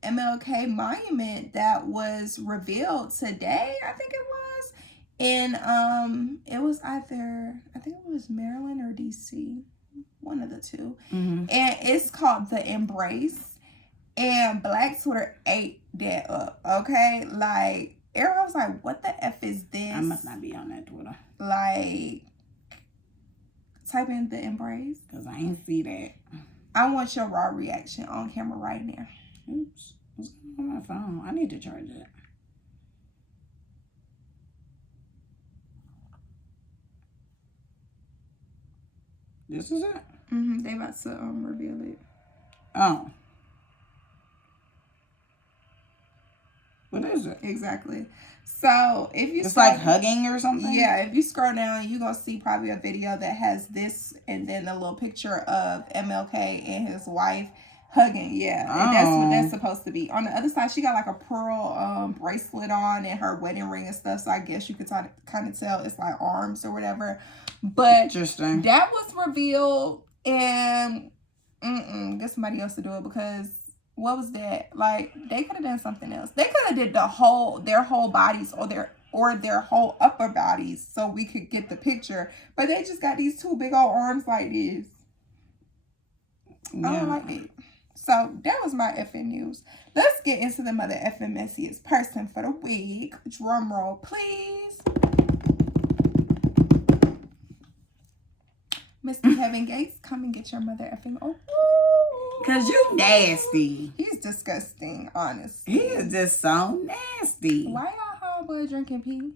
MLK monument that was revealed today, I think it was. And it was either, I think it was Maryland or DC. One of the two. And it's called The Embrace. And Black Twitter ate that up. Okay? Like, everyone was like, what the F is this? I must not be on that Twitter. Like, type in The Embrace. Because I ain't see that. I want your raw reaction on camera right now. Oops. What's on my phone? I need to charge it. This is it? They about to reveal it. Oh. What is it? Exactly. So if you it's like hugging or something? Yeah, if you scroll down, you're gonna see probably a video that has this and then a little picture of MLK and his wife hugging. Yeah. And that's what that's supposed to be. On the other side, she got like a pearl bracelet on and her wedding ring and stuff. So I guess you could kind of tell it's like arms or whatever. But interesting. That was revealed, and get somebody else to do it, because what was that? Like, they could have done something else. They could have did their whole bodies or their whole upper bodies so we could get the picture. But they just got these two big old arms like this. Yeah. I don't like it. So that was my effing news. Let's get into the mother effing messiest person for the week. Drum roll, please. Mr. Kevin Gates, come and get your mother effing. Oh, because you nasty. He's disgusting, honestly. He is just so nasty. Why y'all homeboy drinking pee?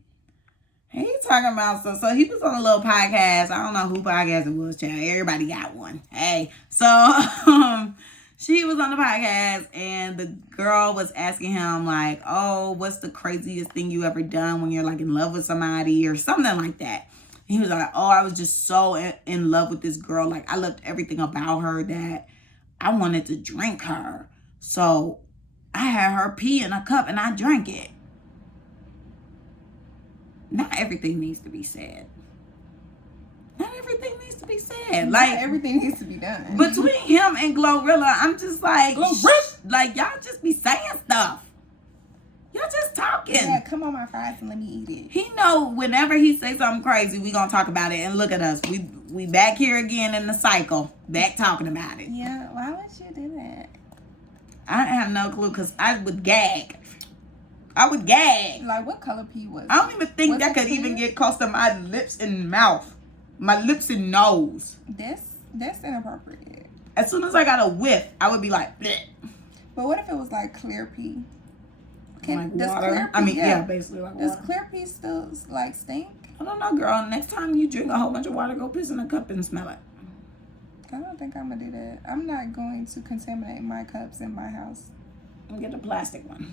He talking about so he was on a little podcast. I don't know who podcast it was, child. Everybody got one. Hey. So she was on the podcast and the girl was asking him like, oh, what's the craziest thing you ever done when you're like in love with somebody or something like that. He was like, oh, I was just so in love with this girl. Like, I loved everything about her that I wanted to drink her. So I had her pee in a cup and I drank it. Not everything needs to be said. Not everything needs to be said. Like, not everything needs to be done. Between him and Glorilla, I'm just like, like, y'all just be saying stuff. Y'all just talking. Yeah, come on my fries and let me eat it. He know whenever he say something crazy, we gonna talk about it. And look at us. We back here again in the cycle. Back talking about it. Yeah, why would you do that? I have no clue because I would gag. I would gag. Like, what color pee was it? I don't even think Was that it could clear? even get close to my lips and mouth. My lips and nose. That's inappropriate. As soon as I got a whiff, I would be like, bleh. But what if it was like clear pee? Like does water? clear pee, I mean, yeah, basically like does water. clear pee still like stink? I don't know, girl. Next time you drink a whole bunch of water, go piss in a cup and smell it. I don't think I'm gonna do that. I'm not going to contaminate my cups in my house. And get a plastic one.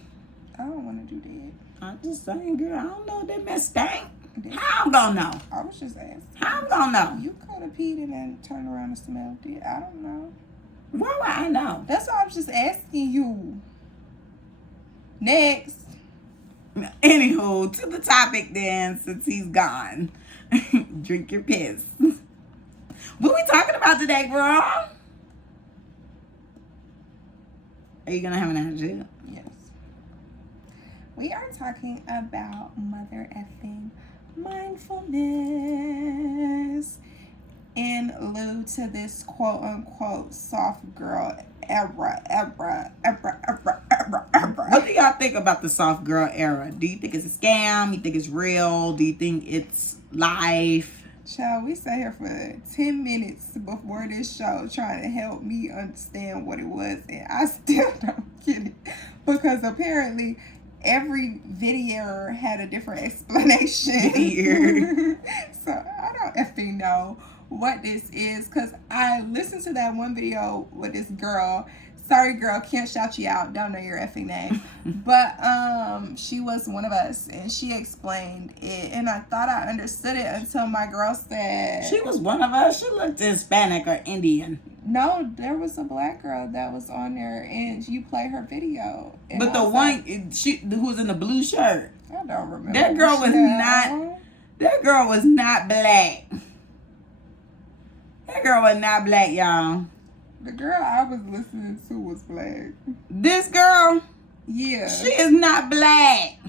I don't want to do that. I'm just saying, girl. I don't know if that mess stank. How I'm gonna know? I was just asking. How I'm gonna know? You could have peed and then turned around and smelled it. I don't know. Why would I know? That's why I was just asking you. Next. Anywho, to the topic then, since he's gone. Drink your piss. What we talking about today, girl? Are you gonna have an attitude? Yes. We are talking about mother effing mindfulness in lieu to this quote unquote soft girl era. What do y'all think about the soft girl era? Do you think it's a scam? You think it's real? Do you think it's life? Child, we sat here for 10 minutes before this show trying to help me understand what it was, and I still don't get it. Because apparently every video had a different explanation. So I don't effing know what this is, because I listened to that one video with this girl. Sorry, girl, can't shout you out. Don't know your effing name. But she was one of us, and she explained it, and I thought I understood it until my girl said... She was one of us? She looked Hispanic or Indian. No, there was a black girl that was on there, and you play her video. But the one who was in the blue shirt. I don't remember. That girl was not... That girl was not black. That girl was not black, y'all. The girl I was listening to was black. This girl? Yeah. She is not black.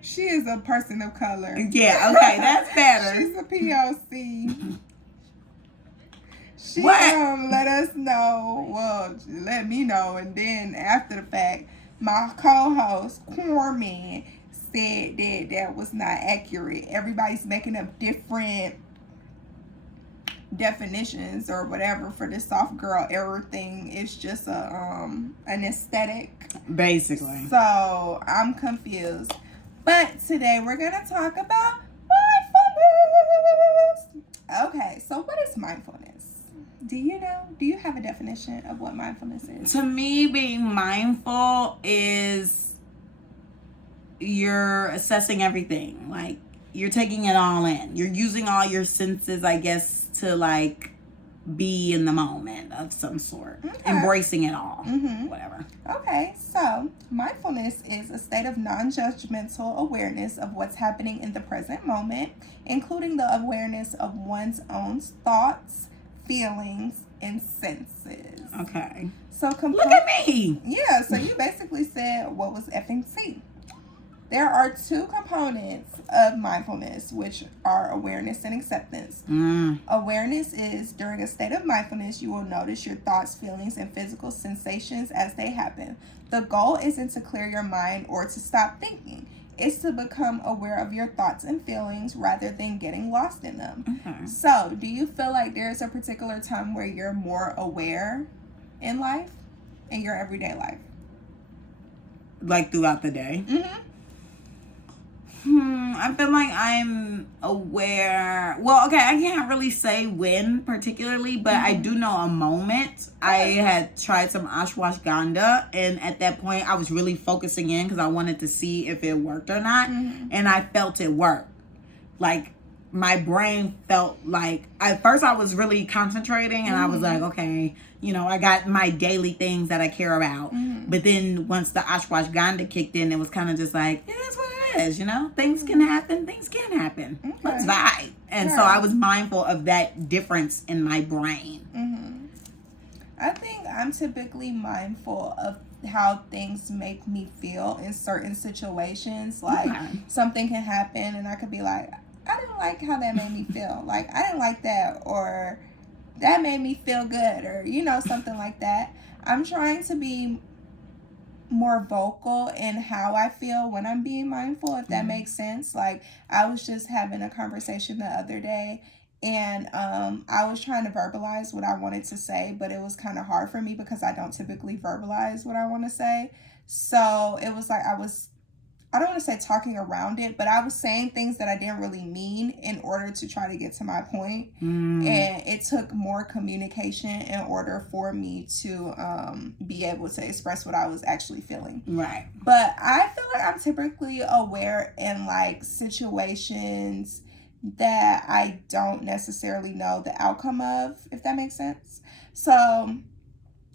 She is a person of color. Yeah, okay, that's better. She's a POC. She What? let us know. Well, let me know. And then after the fact, my co-host, Carmen, said that was not accurate. Everybody's making up different definitions or whatever for the soft girl era thing. It's just an aesthetic, basically. So I'm confused, but today we're gonna talk about mindfulness. Okay, so what is mindfulness? Do you know? Do you have a definition of what mindfulness is? To me, being mindful is you're assessing everything. Like, you're taking it all in. You're using all your senses, I guess, to like be in the moment of some sort. Okay. Embracing it all. Mm-hmm. Whatever. Okay, so mindfulness is a state of non-judgmental awareness of what's happening in the present moment, including the awareness of one's own thoughts, feelings, and senses. Okay. So look at me. Yeah, so you basically said what was effing C. There are two components of mindfulness, which are awareness and acceptance. Awareness is during a state of mindfulness, you will notice your thoughts, feelings, and physical sensations as they happen. The goal isn't to clear your mind or to stop thinking. It's to become aware of your thoughts and feelings rather than getting lost in them. Okay. So, do you feel like there's a particular time where you're more aware in life, in your everyday life? Like throughout the day? Mm-hmm. I feel like I'm aware. Well, okay, I can't really say when particularly, but I do know a moment. I had tried some ashwagandha, and at that point I was really focusing in because I wanted to see if it worked or not. And I felt it work. Like, my brain felt like, at first I was really concentrating, and I was like, okay, you know, I got my daily things that I care about. But then once the ashwagandha kicked in, it was kind of just like, it is what it is, you know? Things can happen. Things can happen. Okay. Let's vibe. And so I was mindful of that difference in my brain. I think I'm typically mindful of how things make me feel in certain situations. Like, something can happen, and I could be like, I didn't like how that made me feel. Like, I didn't like that, or that made me feel good, or, you know, something like that. I'm trying to be more vocal in how I feel when I'm being mindful, if that makes sense. Like, I was just having a conversation the other day, and I was trying to verbalize what I wanted to say, but it was kind of hard for me because I don't typically verbalize what I want to say. So it was like I don't want to say talking around it, but I was saying things that I didn't really mean in order to try to get to my point. And it took more communication in order for me to be able to express what I was actually feeling. Right. But I feel like I'm typically aware in like situations that I don't necessarily know the outcome of, if that makes sense. So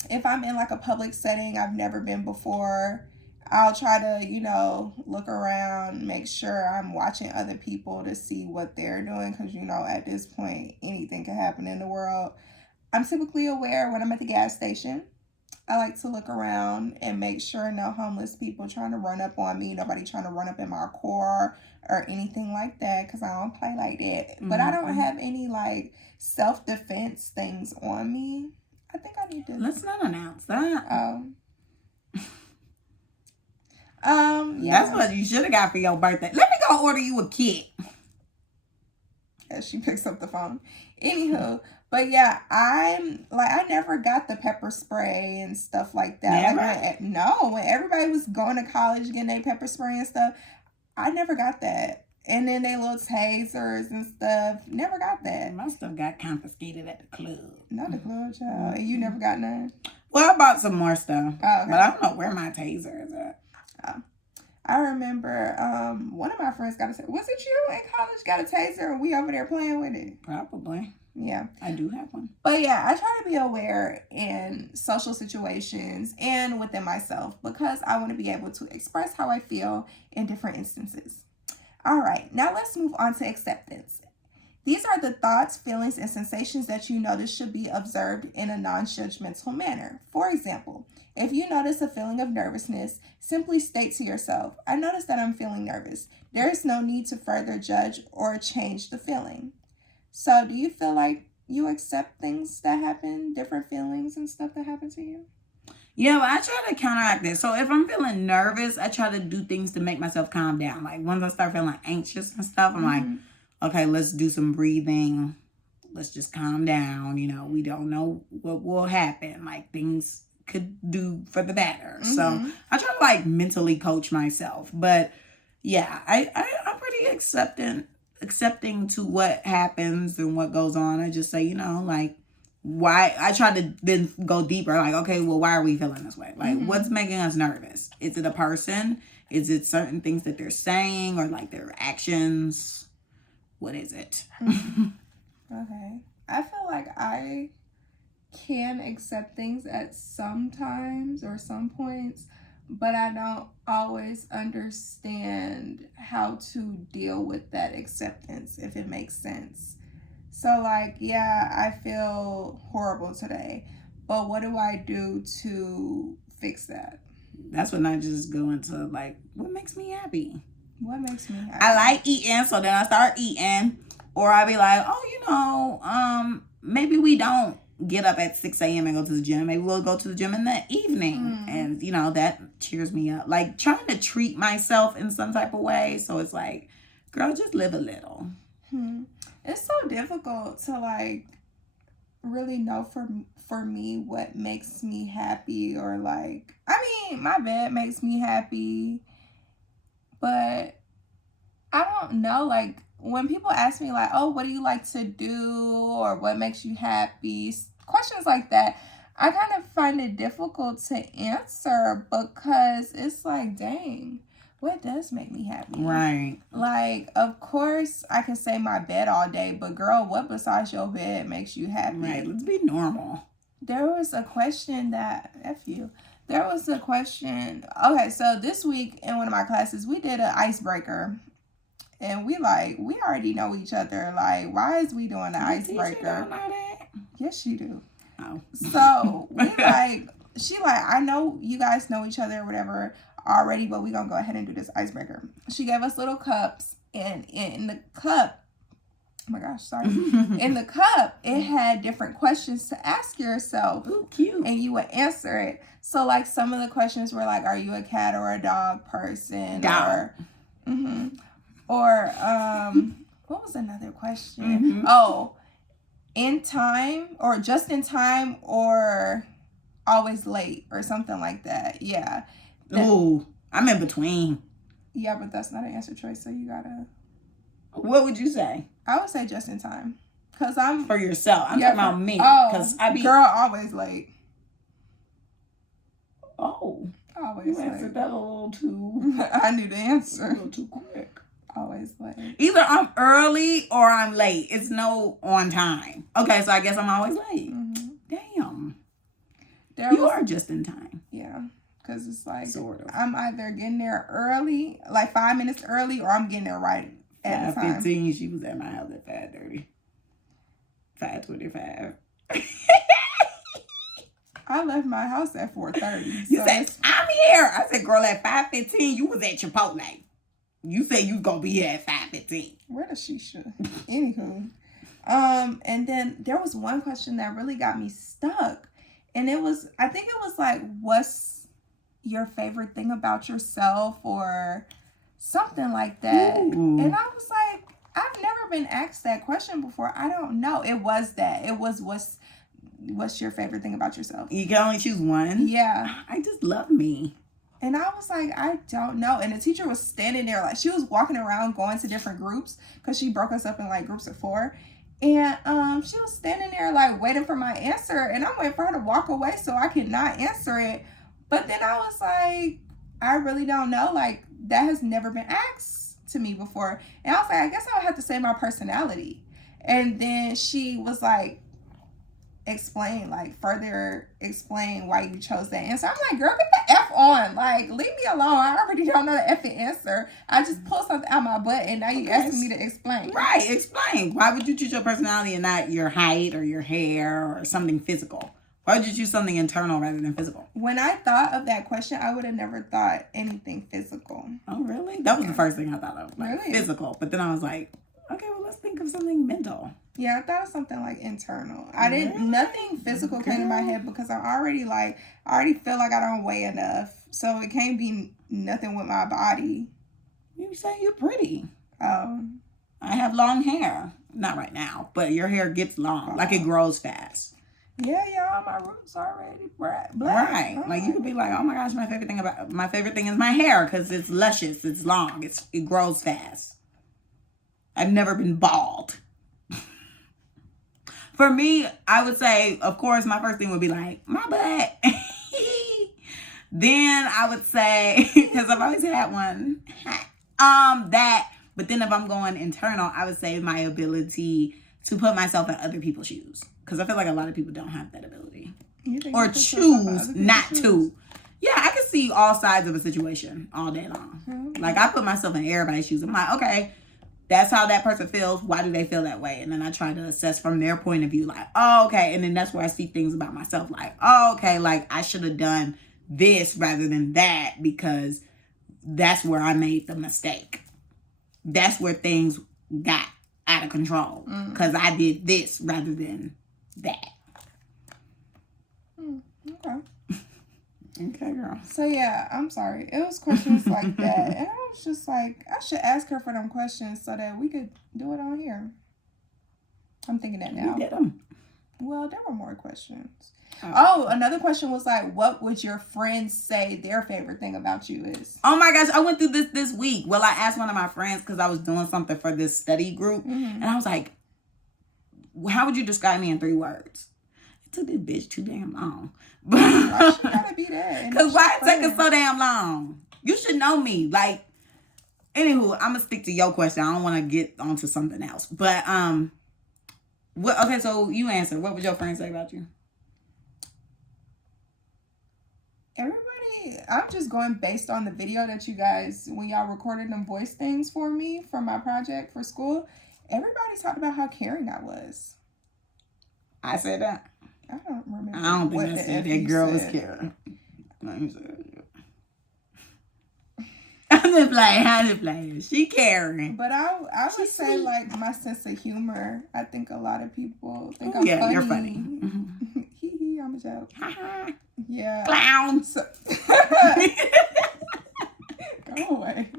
if I'm in like a public setting I've never been before, I'll try to, look around, make sure I'm watching other people to see what they're doing. Because, at this point, anything can happen in the world. I'm typically aware when I'm at the gas station. I like to look around and make sure no homeless people trying to run up on me. Nobody trying to run up in my car or anything like that. Because I don't play like that. But I don't have any, like, self-defense things on me. I think I need to... Let's not announce that. Yeah. That's what you should have got for your birthday. Let me go order you a kit. As she picks up the phone. Anywho, but yeah, I never got the pepper spray and stuff like that. Never? When everybody was going to college getting their pepper spray and stuff, I never got that. And then they little tasers and stuff, never got that. My stuff got confiscated at the club. Not the club, child. And you never got none? Well, I bought some more stuff. Oh, okay. But I don't know where my taser is at. I remember one of my friends got a taser. Was it you in college got a taser and we over there playing with it? Probably. Yeah. I do have one. But yeah, I try to be aware in social situations and within myself because I want to be able to express how I feel in different instances. All right, now let's move on to acceptance. These are the thoughts, feelings, and sensations that you notice should be observed in a non-judgmental manner. For example, if you notice a feeling of nervousness, simply state to yourself, I notice that I'm feeling nervous. There is no need to further judge or change the feeling. So do you feel like you accept things that happen, different feelings and stuff that happen to you? Yeah, but I try to counteract this. So if I'm feeling nervous, I try to do things to make myself calm down. Like once I start feeling anxious and stuff, I'm like, okay, let's do some breathing. Let's just calm down. We don't know what will happen. Like things could do for the better. So I try to like mentally coach myself. But yeah, I'm pretty accepting to what happens and what goes on. I just say, like, why I try to then go deeper. Like, okay, well, why are we feeling this way? Like, what's making us nervous? Is it a person? Is it certain things that they're saying or like their actions? What is it? Okay. I feel like I can accept things at some times or some points, but I don't always understand how to deal with that acceptance, if it makes sense. So like, yeah, I feel horrible today, but what do I do to fix that? That's when I just go into like, what makes me happy? What makes me happy? I like eating, so then I start eating. Or I'll be like, maybe we don't get up at 6 a.m. and go to the gym. Maybe we'll go to the gym in the evening. And, that cheers me up. Like, trying to treat myself in some type of way. So it's like, girl, just live a little. It's so difficult to, like, really know for me what makes me happy. Or, like, my bed makes me happy. But I don't know, like, when people ask me, like, oh, what do you like to do? Or what makes you happy? Questions like that, I kind of find it difficult to answer because it's like, dang, what does make me happy? Right. Like, of course, I can say my bed all day, but girl, what besides your bed makes you happy? Right, let's be normal. There was a question okay, so this week in one of my classes, we did an icebreaker. And we already know each other. Like, why is we doing the icebreaker? Don't know that? Yes, you do. Oh. So, I know you guys know each other or whatever already, but we gonna go ahead and do this icebreaker. She gave us little cups, and in the cup, my gosh, sorry. In the cup, it had different questions to ask yourself. Ooh, cute. And you would answer it. So, like, some of the questions were like, are you a cat or a dog person? Dog. Or what was another question? Oh, in time, or just in time, or always late, or something like that. Yeah. Ooh, I'm in between. Yeah, but that's not an answer choice, so you gotta... What would you say? I would say just in time. Because I'm... For yourself. I'm talking about me. Oh, I be... girl, always late. Oh. Always you late. answered that a little too... I knew the answer. A little too quick. Always late. Either I'm early or I'm late. It's no on time. Okay, so I guess I'm always late. Damn. You are just in time. Yeah. Because it's like, sort of. I'm either getting there early, like 5 minutes early, or I'm getting there right at the time. 5:15, she was at my house at 5:30. 5:25. I left my house at 4:30. You said, I'm here. I said, girl, at 5:15, you was at Chipotle. You said you was going to be here at 5:15. Where does Shisha? Anywho. And then there was one question that really got me stuck. And I think it was like, what's your favorite thing about yourself, or something like that. Ooh. And I was like, I've never been asked that question before. I don't know. It was what's your favorite thing about yourself? You can only choose one? Yeah. I just love me. And I was like, I don't know. And the teacher was standing there, like, she was walking around going to different groups, because she broke us up in like groups of 4. And she was standing there like waiting for my answer, and I'm waiting for her to walk away so I could not answer it. But then I was like, I really don't know. Like, that has never been asked to me before. And I was like, I guess I would have to say my personality. And then she was like, further explain why you chose that answer. I'm like, girl, get the F on. Like, leave me alone. I already don't know the effing answer. I just pulled something out my butt, and now you asking me to explain. Right, explain. Why would you choose your personality and not your height or your hair or something physical? Why would you choose something internal rather than physical? When I thought of that question, I would have never thought anything physical. Oh, really? That was the first thing I thought of. Like, really? Physical. But then I was like, okay, well, let's think of something mental. Yeah, I thought of something like internal. Nothing physical came to my head, because I already feel like I don't weigh enough. So it can't be nothing with my body. You say you're pretty. I have long hair. Not right now, but your hair gets long. Like, it grows fast. Yeah, y'all, my roots already black. Right. Like, you could be like, oh my gosh, my favorite thing is my hair, because it's luscious, it's long, it grows fast. I've never been bald. For me, I would say, of course, my first thing would be like, my butt. Then I would say, because I've always had one, but then if I'm going internal, I would say my ability to put myself in other people's shoes. Because I feel like a lot of people don't have that ability. Or choose not to. Yeah, I can see all sides of a situation all day long. Okay. Like, I put myself in everybody's shoes. I'm like, okay, that's how that person feels. Why do they feel that way? And then I try to assess from their point of view, like, oh, okay. And then that's where I see things about myself, like, oh, okay, like, I should have done this rather than that, because that's where I made the mistake. That's where things got out of control, because I did this rather than that. Okay. Okay, girl. So yeah, I'm sorry. It was questions like that, and I was just like, I should ask her for them questions so that we could do it on here. I'm thinking that now. You did them. Well, there were more questions. Oh, another question was like, what would your friends say their favorite thing about you is? Oh my gosh, I went through this week. Well, I asked one of my friends, because I was doing something for this study group, and I was like, how would you describe me in 3 words? It took this bitch too damn long. Why she gotta be that? Because why it taking so damn long? You should know me. Like, anywho, I'm gonna stick to your question. I don't want to get onto something else. But okay, so you answer. What would your friends say about you? Everybody, I'm just going based on the video that you guys, when y'all recorded them voice things for me for my project for school, everybody talked about how caring I was. I said that. I don't remember. I don't think that girl was caring. Let me say that. I'm just playing. She caring. But I would say like my sense of humor. I think a lot of people think I'm funny. Yeah, you're funny. Hee, I'm a joke. Yeah. Clown. So, go away.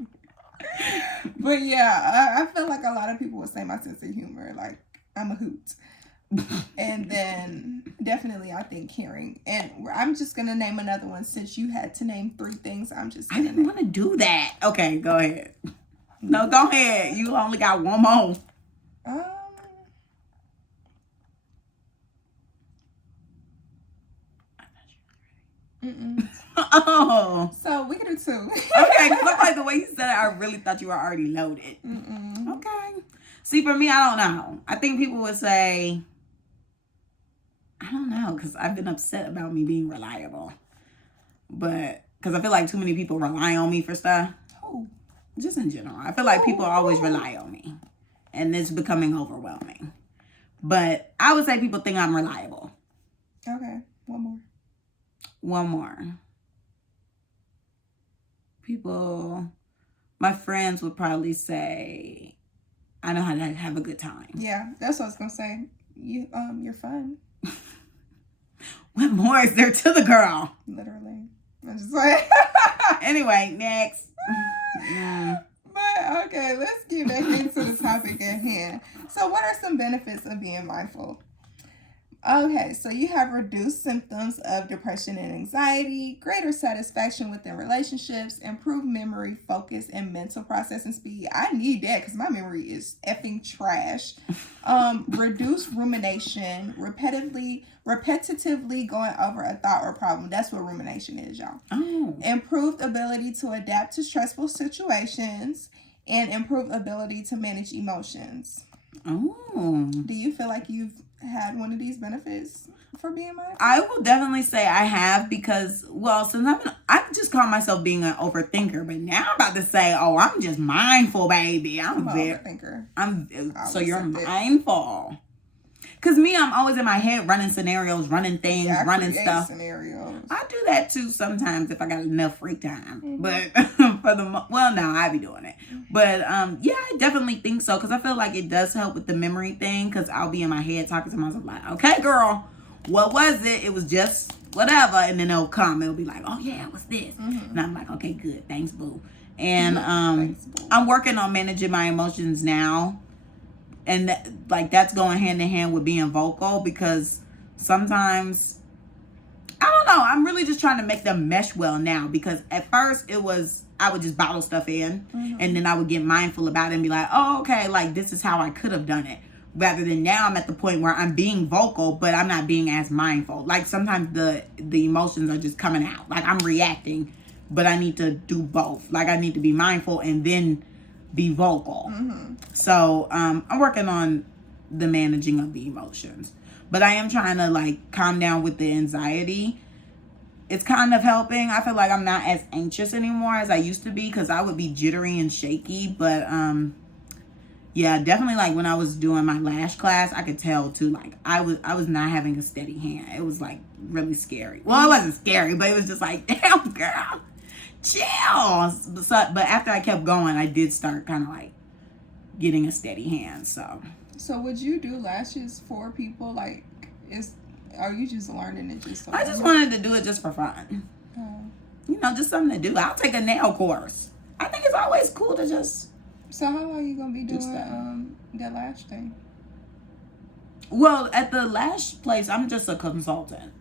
But yeah, I feel like a lot of people would say my sense of humor, like I'm a hoot. And then definitely I think caring. And I'm just gonna name another one since you had to name 3 things. I didn't want to do that. Okay, go ahead. No, go ahead. You only got one more. Oh. So we can do 2. Okay, because like the way you said it, I really thought you were already loaded. Okay. See, for me, I don't know. I think people would say, I don't know, because I've been upset about me being reliable. But, because I feel like too many people rely on me for stuff. Oh. Just in general. I feel like people always rely on me. And it's becoming overwhelming. But I would say people think I'm reliable. Okay, one more. People, my friends would probably say, I know how to have a good time. Yeah, that's what I was gonna say. You're fun. What more is there to the girl? Literally. I'm just like anyway, next. But okay, let's get back into the topic at hand. So what are some benefits of being mindful? Okay, so you have reduced symptoms of depression and anxiety, greater satisfaction within relationships, improved memory, focus, and mental processing speed. I need that because my memory is effing trash. Reduced rumination, repetitively going over a thought or problem. That's what rumination is, y'all. Oh. Improved ability to adapt to stressful situations, and improved ability to manage emotions. Oh. Do you feel like you've had one of these benefits for being mindful? I will definitely say I have because, well, since I just call myself being an overthinker, but now I'm about to say, oh, I'm just mindful, baby. I'm an overthinker. So you're mindful. Because me, I'm always in my head running scenarios, running things, running stuff. Scenarios. I do that too sometimes if I got enough free time. But I be doing it. But yeah, I definitely think so because I feel like it does help with the memory thing because I'll be in my head talking to myself like, okay, girl, what was it? It was just whatever. And then it'll come. It'll be like, oh yeah, what's this? And I'm like, okay, good. Thanks, boo. And Thanks, boo. I'm working on managing my emotions now. And that's going hand in hand with being vocal because sometimes, I don't know, I'm really just trying to make them mesh well now because at first I would just bottle stuff in and then I would get mindful about it and be like, oh, okay, like this is how I could have done it. Rather than now I'm at the point where I'm being vocal, but I'm not being as mindful. Like sometimes the emotions are just coming out. Like I'm reacting, but I need to do both. Like I need to be mindful and then be vocal. So I'm working on the managing of the emotions, but I am trying to like calm down with the anxiety. It's kind of helping. I feel like I'm not as anxious anymore as I used to be because I would be jittery and shaky. But yeah, definitely like when I was doing my lash class, I could tell too, like I was not having a steady hand. It was like really scary. Well, it wasn't scary, but it was just like, damn girl, chill. But after I kept going, I did start kind of like getting a steady hand. So would you do lashes for people? Like, are you just learning it just? I just wanted to do it just for fun. You know, just something to do. I'll take a nail course. I think it's always cool to just. So how long are you gonna be doing that lash thing? Well, at the lash place, I'm just a consultant.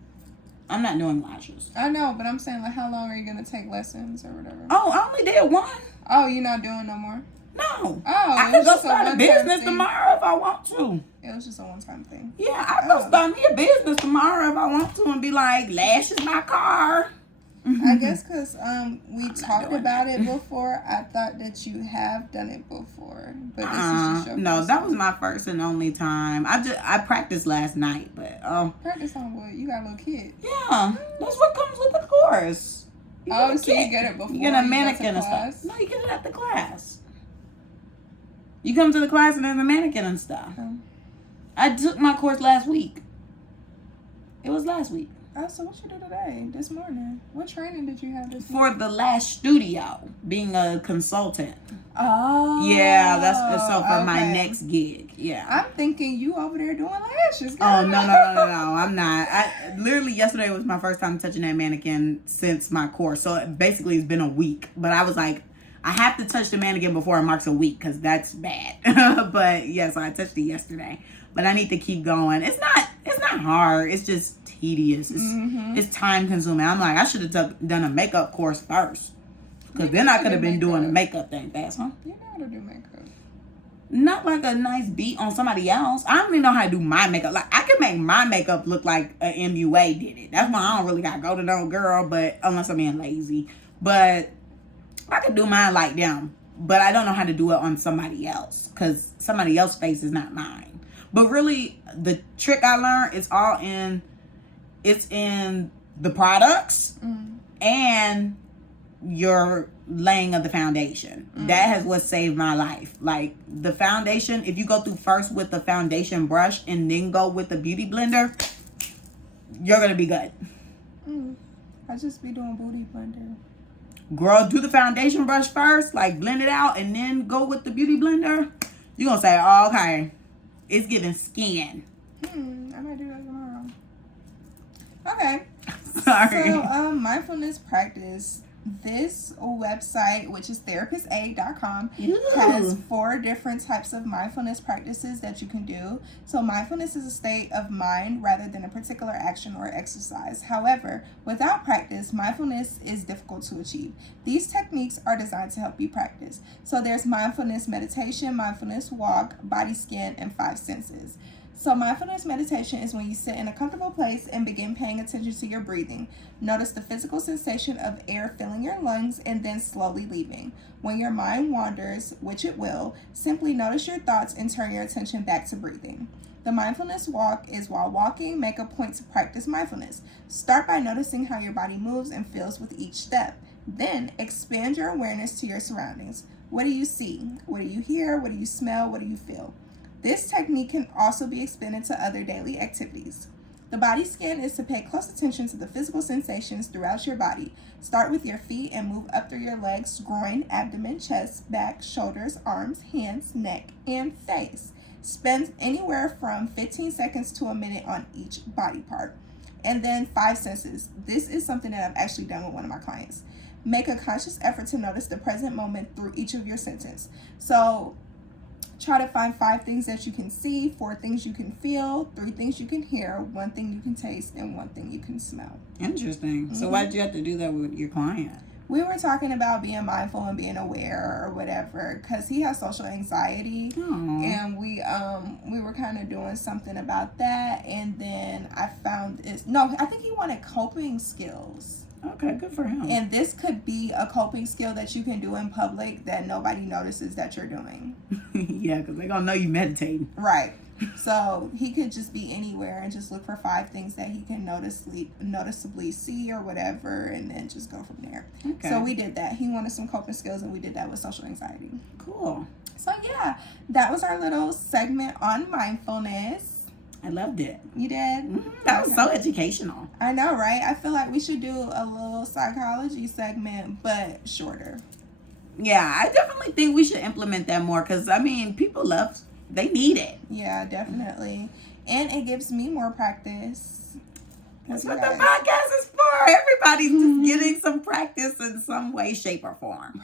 I'm not doing lashes. I know, but I'm saying like, how long are you gonna take lessons or whatever? Oh, I only did one. Oh, you're not doing no more? No. Oh, I can go start a business tomorrow if I want to. It was just a one-time thing. Yeah, I can go start me a business tomorrow if I want to and be like, lashes my car. I guess because we talked about it before, I thought that you have done it before, but this is just your no, that was my first and only time. I practiced last night, but practice on what? You got a little kid. Yeah, that's what comes with the course. You get it before you get a mannequin and stuff. No, you get it at the class. You come to the class and there's a mannequin and stuff. I took my course last week. It was last week. Oh, so what you do today, this morning? What training did you have this For morning? the Lash Studio, being a consultant. Oh. Yeah, that's so for my next gig. Yeah. I'm thinking you over there doing lashes, girl. Oh, no, I'm not. Literally yesterday was my first time touching that mannequin since my course. So basically it's been a week. But I was like, I have to touch the mannequin before it marks a week because that's bad. But yeah, so I touched it yesterday. But I need to keep going. It's not hard. It's just tedious. It's time consuming. I'm like, I should have done a makeup course first. Because then I could have been doing the makeup thing fast, huh? You know how to do makeup. Not like a nice beat on somebody else. I don't even know how to do my makeup. Like, I can make my makeup look like a MUA did it. That's why I don't really got to go to no girl, but unless I'm being lazy. But I can do mine like them. But I don't know how to do it on somebody else. Because somebody else's face is not mine. But really, the trick I learned is it's in the products and your laying of the foundation. That has what saved my life. Like the foundation, if you go through first with the foundation brush and then go with the beauty blender, you're going to be good. I just be doing booty blender. Girl, do the foundation brush first, like blend it out and then go with the beauty blender. You're going to say, oh, okay. It's giving skin. I might do that tomorrow. Okay. Sorry. So, mindfulness practice. This website, which is therapistaid.com, has 4 different types of mindfulness practices that you can do. So mindfulness is a state of mind rather than a particular action or exercise. However, without practice, mindfulness is difficult to achieve. These techniques are designed to help you practice. So there's mindfulness meditation, mindfulness walk, body scan, and 5 senses. So mindfulness meditation is when you sit in a comfortable place and begin paying attention to your breathing. Notice the physical sensation of air filling your lungs and then slowly leaving. When your mind wanders, which it will, simply notice your thoughts and turn your attention back to breathing. The mindfulness walk is while walking, make a point to practice mindfulness. Start by noticing how your body moves and feels with each step. Then expand your awareness to your surroundings. What do you see? What do you hear? What do you smell? What do you feel? This technique can also be expanded to other daily activities. The body scan is to pay close attention to the physical sensations throughout your body. Start with your feet and move up through your legs, groin, abdomen, chest, back, shoulders, arms, hands, neck, and face. Spend anywhere from 15 seconds to a minute on each body part. And then 5 senses. This is something that I've actually done with one of my clients. Make a conscious effort to notice the present moment through each of your senses. So try to find 5 things that you can see, 4 things you can feel, 3 things you can hear, 1 thing you can taste, and 1 thing you can smell. Interesting. So why did you have to do that with your client? We were talking about being mindful and being aware or whatever, because he has social anxiety. And we were kind of doing something about that. And then I found I think he wanted coping skills. Okay, good for him. And this could be a coping skill that you can do in public that nobody notices that you're doing. Yeah, because they're going to know you meditating. Right. So he could just be anywhere and just look for 5 things that he can noticeably see or whatever, and then just go from there. Okay. So we did that. He wanted some coping skills, and we did that with social anxiety. Cool. So yeah, that was our little segment on mindfulness. I loved it. You did? That was so educational. I know, right? I feel like we should do a little psychology segment, but shorter. Yeah, I definitely think we should implement that more because, I mean, they need it. Yeah, definitely. And it gives me more practice. That's what the podcast is for. Everybody's just getting some practice in some way, shape, or form.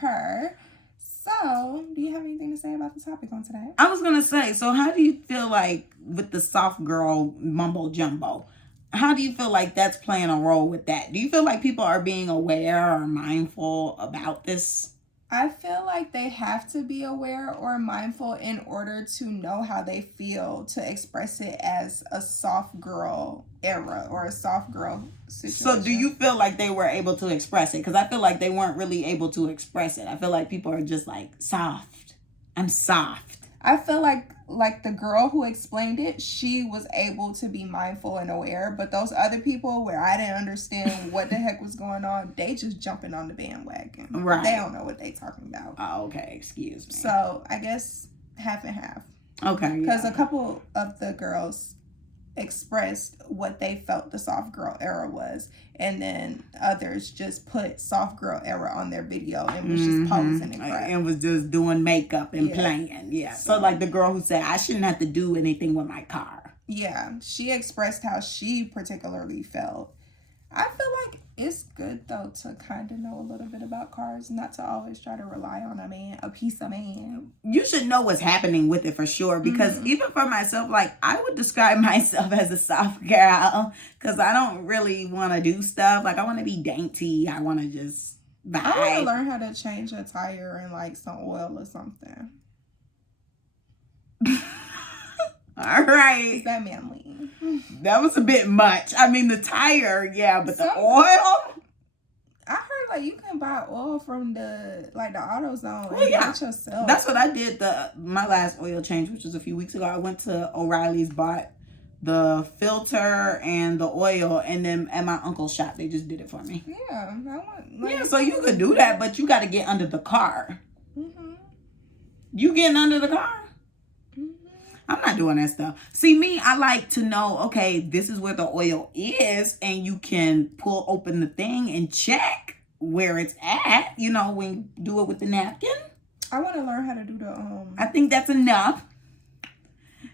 So, do you have anything to say about the topic on today? I was going to say, so how do you feel like with the soft girl mumbo jumbo? How do you feel like that's playing a role with that? Do you feel like people are being aware or mindful about this? I feel like they have to be aware or mindful in order to know how they feel to express it as a soft girl era or a soft girl situation. So do you feel like they were able to express it? Because I feel like they weren't really able to express it. I feel like people are just like, soft. I'm soft. I feel like the girl who explained it, she was able to be mindful and aware. But those other people where I didn't understand what the heck was going on, they just jumping on the bandwagon. Right. They don't know what they talking about. Oh, okay. Excuse me. So I guess half and half. Okay. Because a couple of the girls expressed what they felt the soft girl era was, and then others just put soft girl era on their video and was just posing and crap. And was just doing makeup and playing. Yeah. So like the girl who said, I shouldn't have to do anything with my car. Yeah. She expressed how she particularly felt. I feel like it's good though to kind of know a little bit about cars, not to always try to rely on a piece of man. You should know what's happening with it for sure, because even for myself, like I would describe myself as a soft girl because I don't really want to do stuff. Like I want to be dainty. I want to just vibe. I want to learn how to change a tire in like some oil or something. All right. Is that manly? That was a bit much. I mean, the tire, yeah, but the oil. I heard like you can buy oil from the AutoZone. Well, yeah, yourself. That's what I did. My last oil change, which was a few weeks ago. I went to O'Reilly's, bought the filter and the oil, and then at my uncle's shop, they just did it for me. Yeah, so you could do that, but you got to get under the car. You getting under the car? I'm not doing that stuff. See, me, I like to know, okay, this is where the oil is, and you can pull open the thing and check where it's at, when you do it with the napkin. I want to learn how to do the, I think that's enough.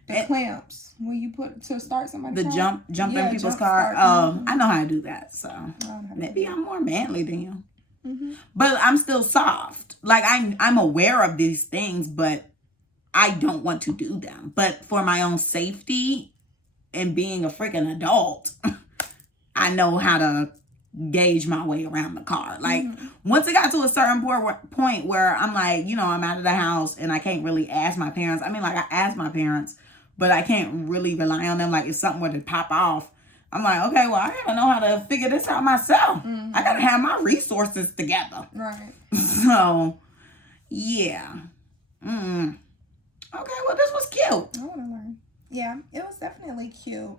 The clamps. When you put, to start somebody's car. Jump in people's car. I know how to do that, so maybe I'm more manly than you. But I'm still soft. Like, I'm aware of these things, but I don't want to do them. But for my own safety and being a freaking adult, I know how to gauge my way around the car. Like, once it got to a certain point where I'm like, I'm out of the house and I can't really ask my parents. I mean, like, I ask my parents, but I can't really rely on them. Like, if something were to pop off, I'm like, okay, well, I gotta know how to figure this out myself. I gotta have my resources together. Right. So, yeah. Okay, well, this was cute. I want to learn. Yeah, it was definitely cute.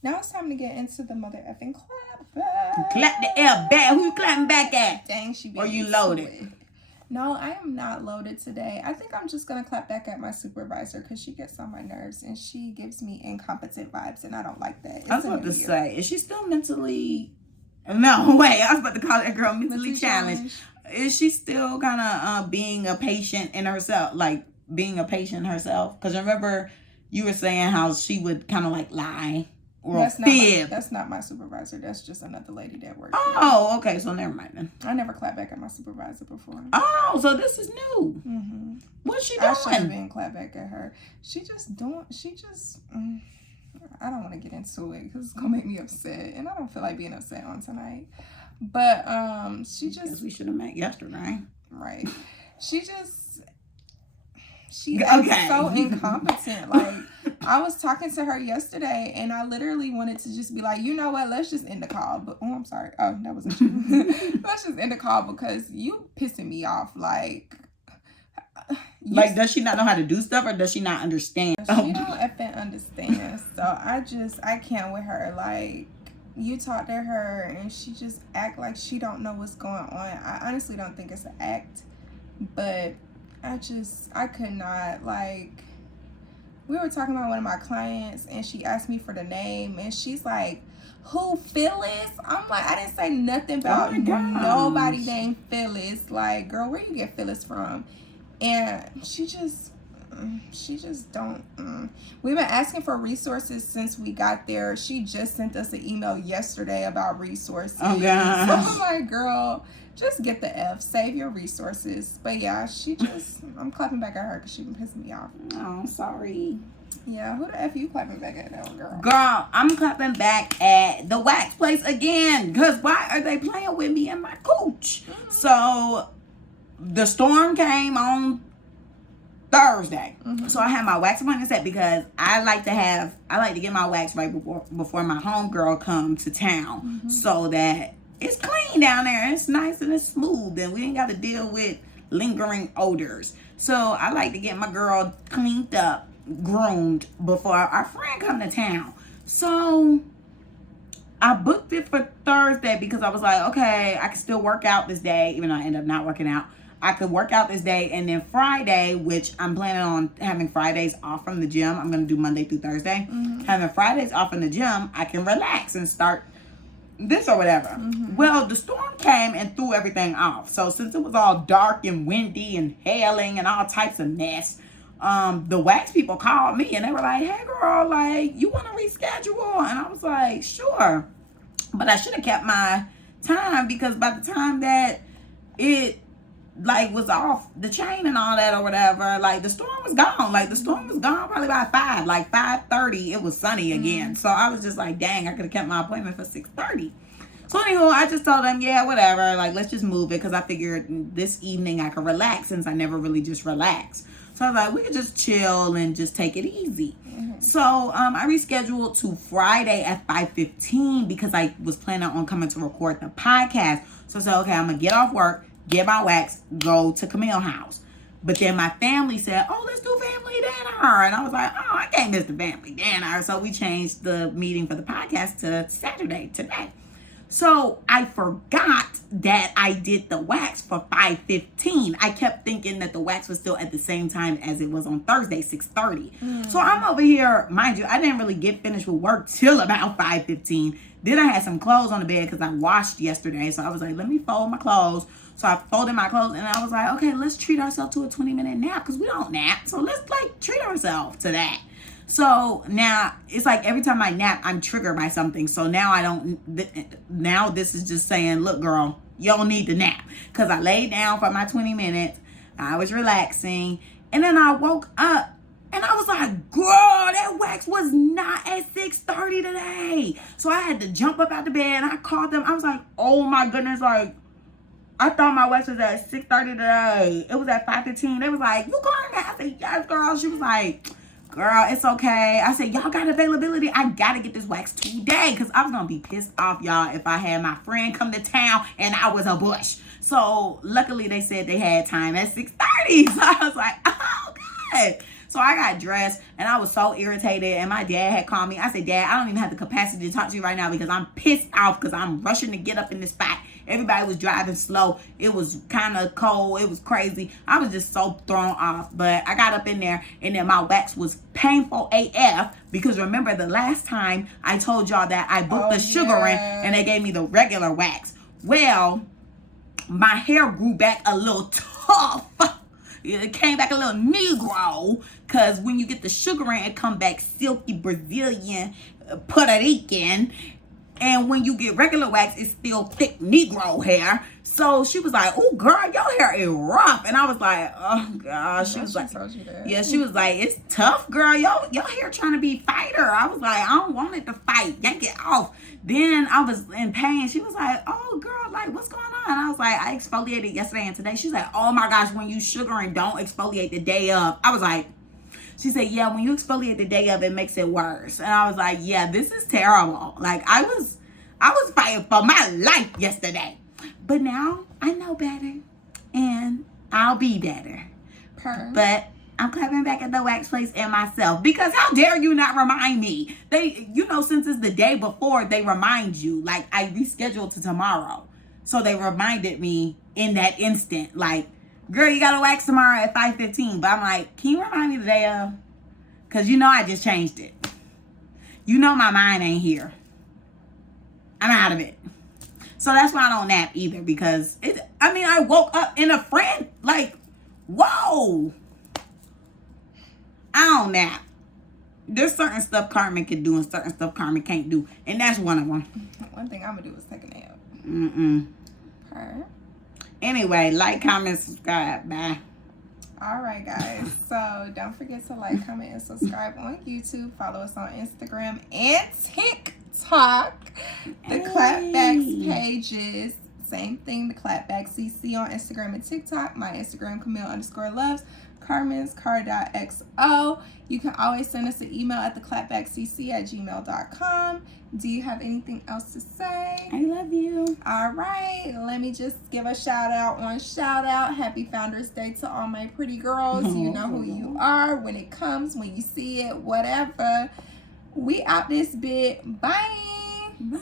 Now it's time to get into the mother effing clapback. Clap the L back. Who you clapping back at? Dang, she beat Or you me loaded? to it. No, I am not loaded today. I think I'm just going to clap back at my supervisor because she gets on my nerves and she gives me incompetent vibes and I don't like that. I was about to say, is she still mentally... No, wait, I was about to call that girl mentally challenged. Is she still kind of being a patient in herself? Like, being a patient herself? Because remember you were saying how she would kind of like lie or fib. That's not my supervisor. That's just another lady that works here. Okay, so never mind then. I never clapped back at my supervisor before. Oh, so this is new. What's she doing? I should have been clapped back at her. I don't want to get into it because it's gonna make me upset and I don't feel like being upset on tonight, but she just... Guess we should have met yesterday. Right. She's so incompetent. Like, I was talking to her yesterday and I literally wanted to just be like, you know what, let's just end the call. But I'm sorry. Oh, that wasn't you. Let's just end the call because you pissing me off. Like, does she not know how to do stuff or does she not understand? She don't effing understand. So I can't with her. Like, you talk to her and she just act like she don't know what's going on. I honestly don't think it's an act, but I could not. Like, we were talking about one of my clients and she asked me for the name and she's like, who, Phyllis? I'm like, I didn't say nothing about nobody named Phyllis. Like, girl, where you get Phyllis from? And she just don't. We've been asking for resources since we got there. She just sent us an email yesterday about resources. Oh, God. So I'm like, girl, just get the F. Save your resources. But yeah, I'm clapping back at her because she been pissing me off. Oh, sorry. Yeah, who the F you clapping back at, that girl? Girl, I'm clapping back at the wax place again. Because why are they playing with me and my cooch? So, the storm came on Thursday. So I had my wax appointment set because I like to get my wax right before my homegirl come to town so that it's clean down there. It's nice and it's smooth and we ain't got to deal with lingering odors. So I like to get my girl cleaned up, groomed before our friend come to town. So I booked it for Thursday because I was like, okay, I can still work out this day, even though I ended up not working out. I could work out this day, and then Friday, which I'm planning on having Fridays off from the gym. I'm going to do Monday through Thursday. Having Fridays off from the gym, I can relax and start this or whatever. Well, the storm came and threw everything off. So since it was all dark and windy and hailing and all types of mess, the wax people called me and they were like, hey girl, like, you want to reschedule? And I was like, sure. But I should have kept my time, because by the time that it like was off the chain and all that or whatever, like the storm was gone. Like the storm was gone probably by 5, like 5:30, it was sunny again. So I was just like, dang, I could have kept my appointment for 6:30. So anyway, I just told them, yeah, whatever, like let's just move it, because I figured this evening I could relax, since I never really just relax. So I was like, we could just chill and just take it easy. So I rescheduled to Friday at 5:15 because I was planning on coming to record the podcast. So I said, okay, I'm going to get off work, get my wax, go to Camille's house. But then my family said, oh, let's do family dinner. And I was like, oh, I can't miss the family dinner. So we changed the meeting for the podcast to Saturday, today. So I forgot that I did the wax for 5:15. I kept thinking that the wax was still at the same time as it was on Thursday, 6:30. So I'm over here, mind you, I didn't really get finished with work till about 5:15. Then I had some clothes on the bed because I washed yesterday. So I was like, let me fold my clothes. So I folded my clothes and I was like, okay, let's treat ourselves to a 20-minute nap, because we don't nap. So let's like treat ourselves to that. So now it's like every time I nap, I'm triggered by something. So now I don't, now this is just saying, look, girl, you don't need to nap. Because I laid down for my 20 minutes. I was relaxing. And then I woke up and I was like, girl, that wax was not at 6:30 today. So I had to jump up out the bed and I called them. I was like, oh my goodness, like, I thought my wax was at 6:30 today. It was at 5:15. They was like, you going now? I said, yes, girl. She was like, girl, it's okay. I said, y'all got availability? I gotta get this wax today, because I was gonna be pissed off, y'all, if I had my friend come to town and I was a bush. So luckily they said they had time at 6:30. So I was like, oh, good. So I got dressed and I was so irritated, and my dad had called me. I said, Dad, I don't even have the capacity to talk to you right now, because I'm pissed off, because I'm rushing to get up in this spot. Everybody was driving slow. It was kind of cold. It was crazy. I was just so thrown off. But I got up in there, and then my wax was painful AF, because remember the last time I told y'all that I booked the sugaring and they gave me the regular wax. Well, my hair grew back a little tough. It came back a little Negro, because when you get the sugaring, it come back silky Brazilian, Puerto Rican. And when you get regular wax, it's still thick Negro hair. So she was like, oh, girl, your hair is rough. And I was like, oh, gosh. She was like, yeah, she was like, it's tough, girl. Your hair trying to be fighter. I was like, I don't want it to fight. Yank it off. Then I was in pain. She was like, oh, girl, like, what's going on? And I was like, I exfoliated yesterday and today. She's like, oh, my gosh, when you sugaring, don't exfoliate the day of. I was like, she said, yeah, when you exfoliate the day of, it makes it worse. And I was like, yeah, this is terrible. Like, I was fighting for my life yesterday. But now I know better, and I'll be better. But I'm clapping back at the wax place and myself, because how dare you not remind me? They, since it's the day before, they remind you. Like, I rescheduled to tomorrow. So they reminded me in that instant, like, girl, you got to wax tomorrow at 5:15. But I'm like, can you remind me the day of? Because I just changed it. My mind ain't here. I'm out of it. So that's why I don't nap either, because I woke up in a friend, like, whoa. I don't nap. There's certain stuff Carmen can do and certain stuff Carmen can't do. And that's one of them. One thing I'm going to do is take a nap. Anyway, like, comment, subscribe. Bye. All right, guys. So don't forget to like, comment, and subscribe on YouTube. Follow us on Instagram and TikTok. The Clapbacks pages. Same thing, the Clapbackcc on Instagram and TikTok. My Instagram, Camille_loves. Carmen's car.xo. You can always send us an email at theclapbackcc@gmail.com. Do you have anything else to say? I love you. All right. Let me just give a shout out on shout out. Happy Founders Day to all my pretty girls. You know who you are when it comes, when you see it, whatever. We out this bit. Bye. Bye.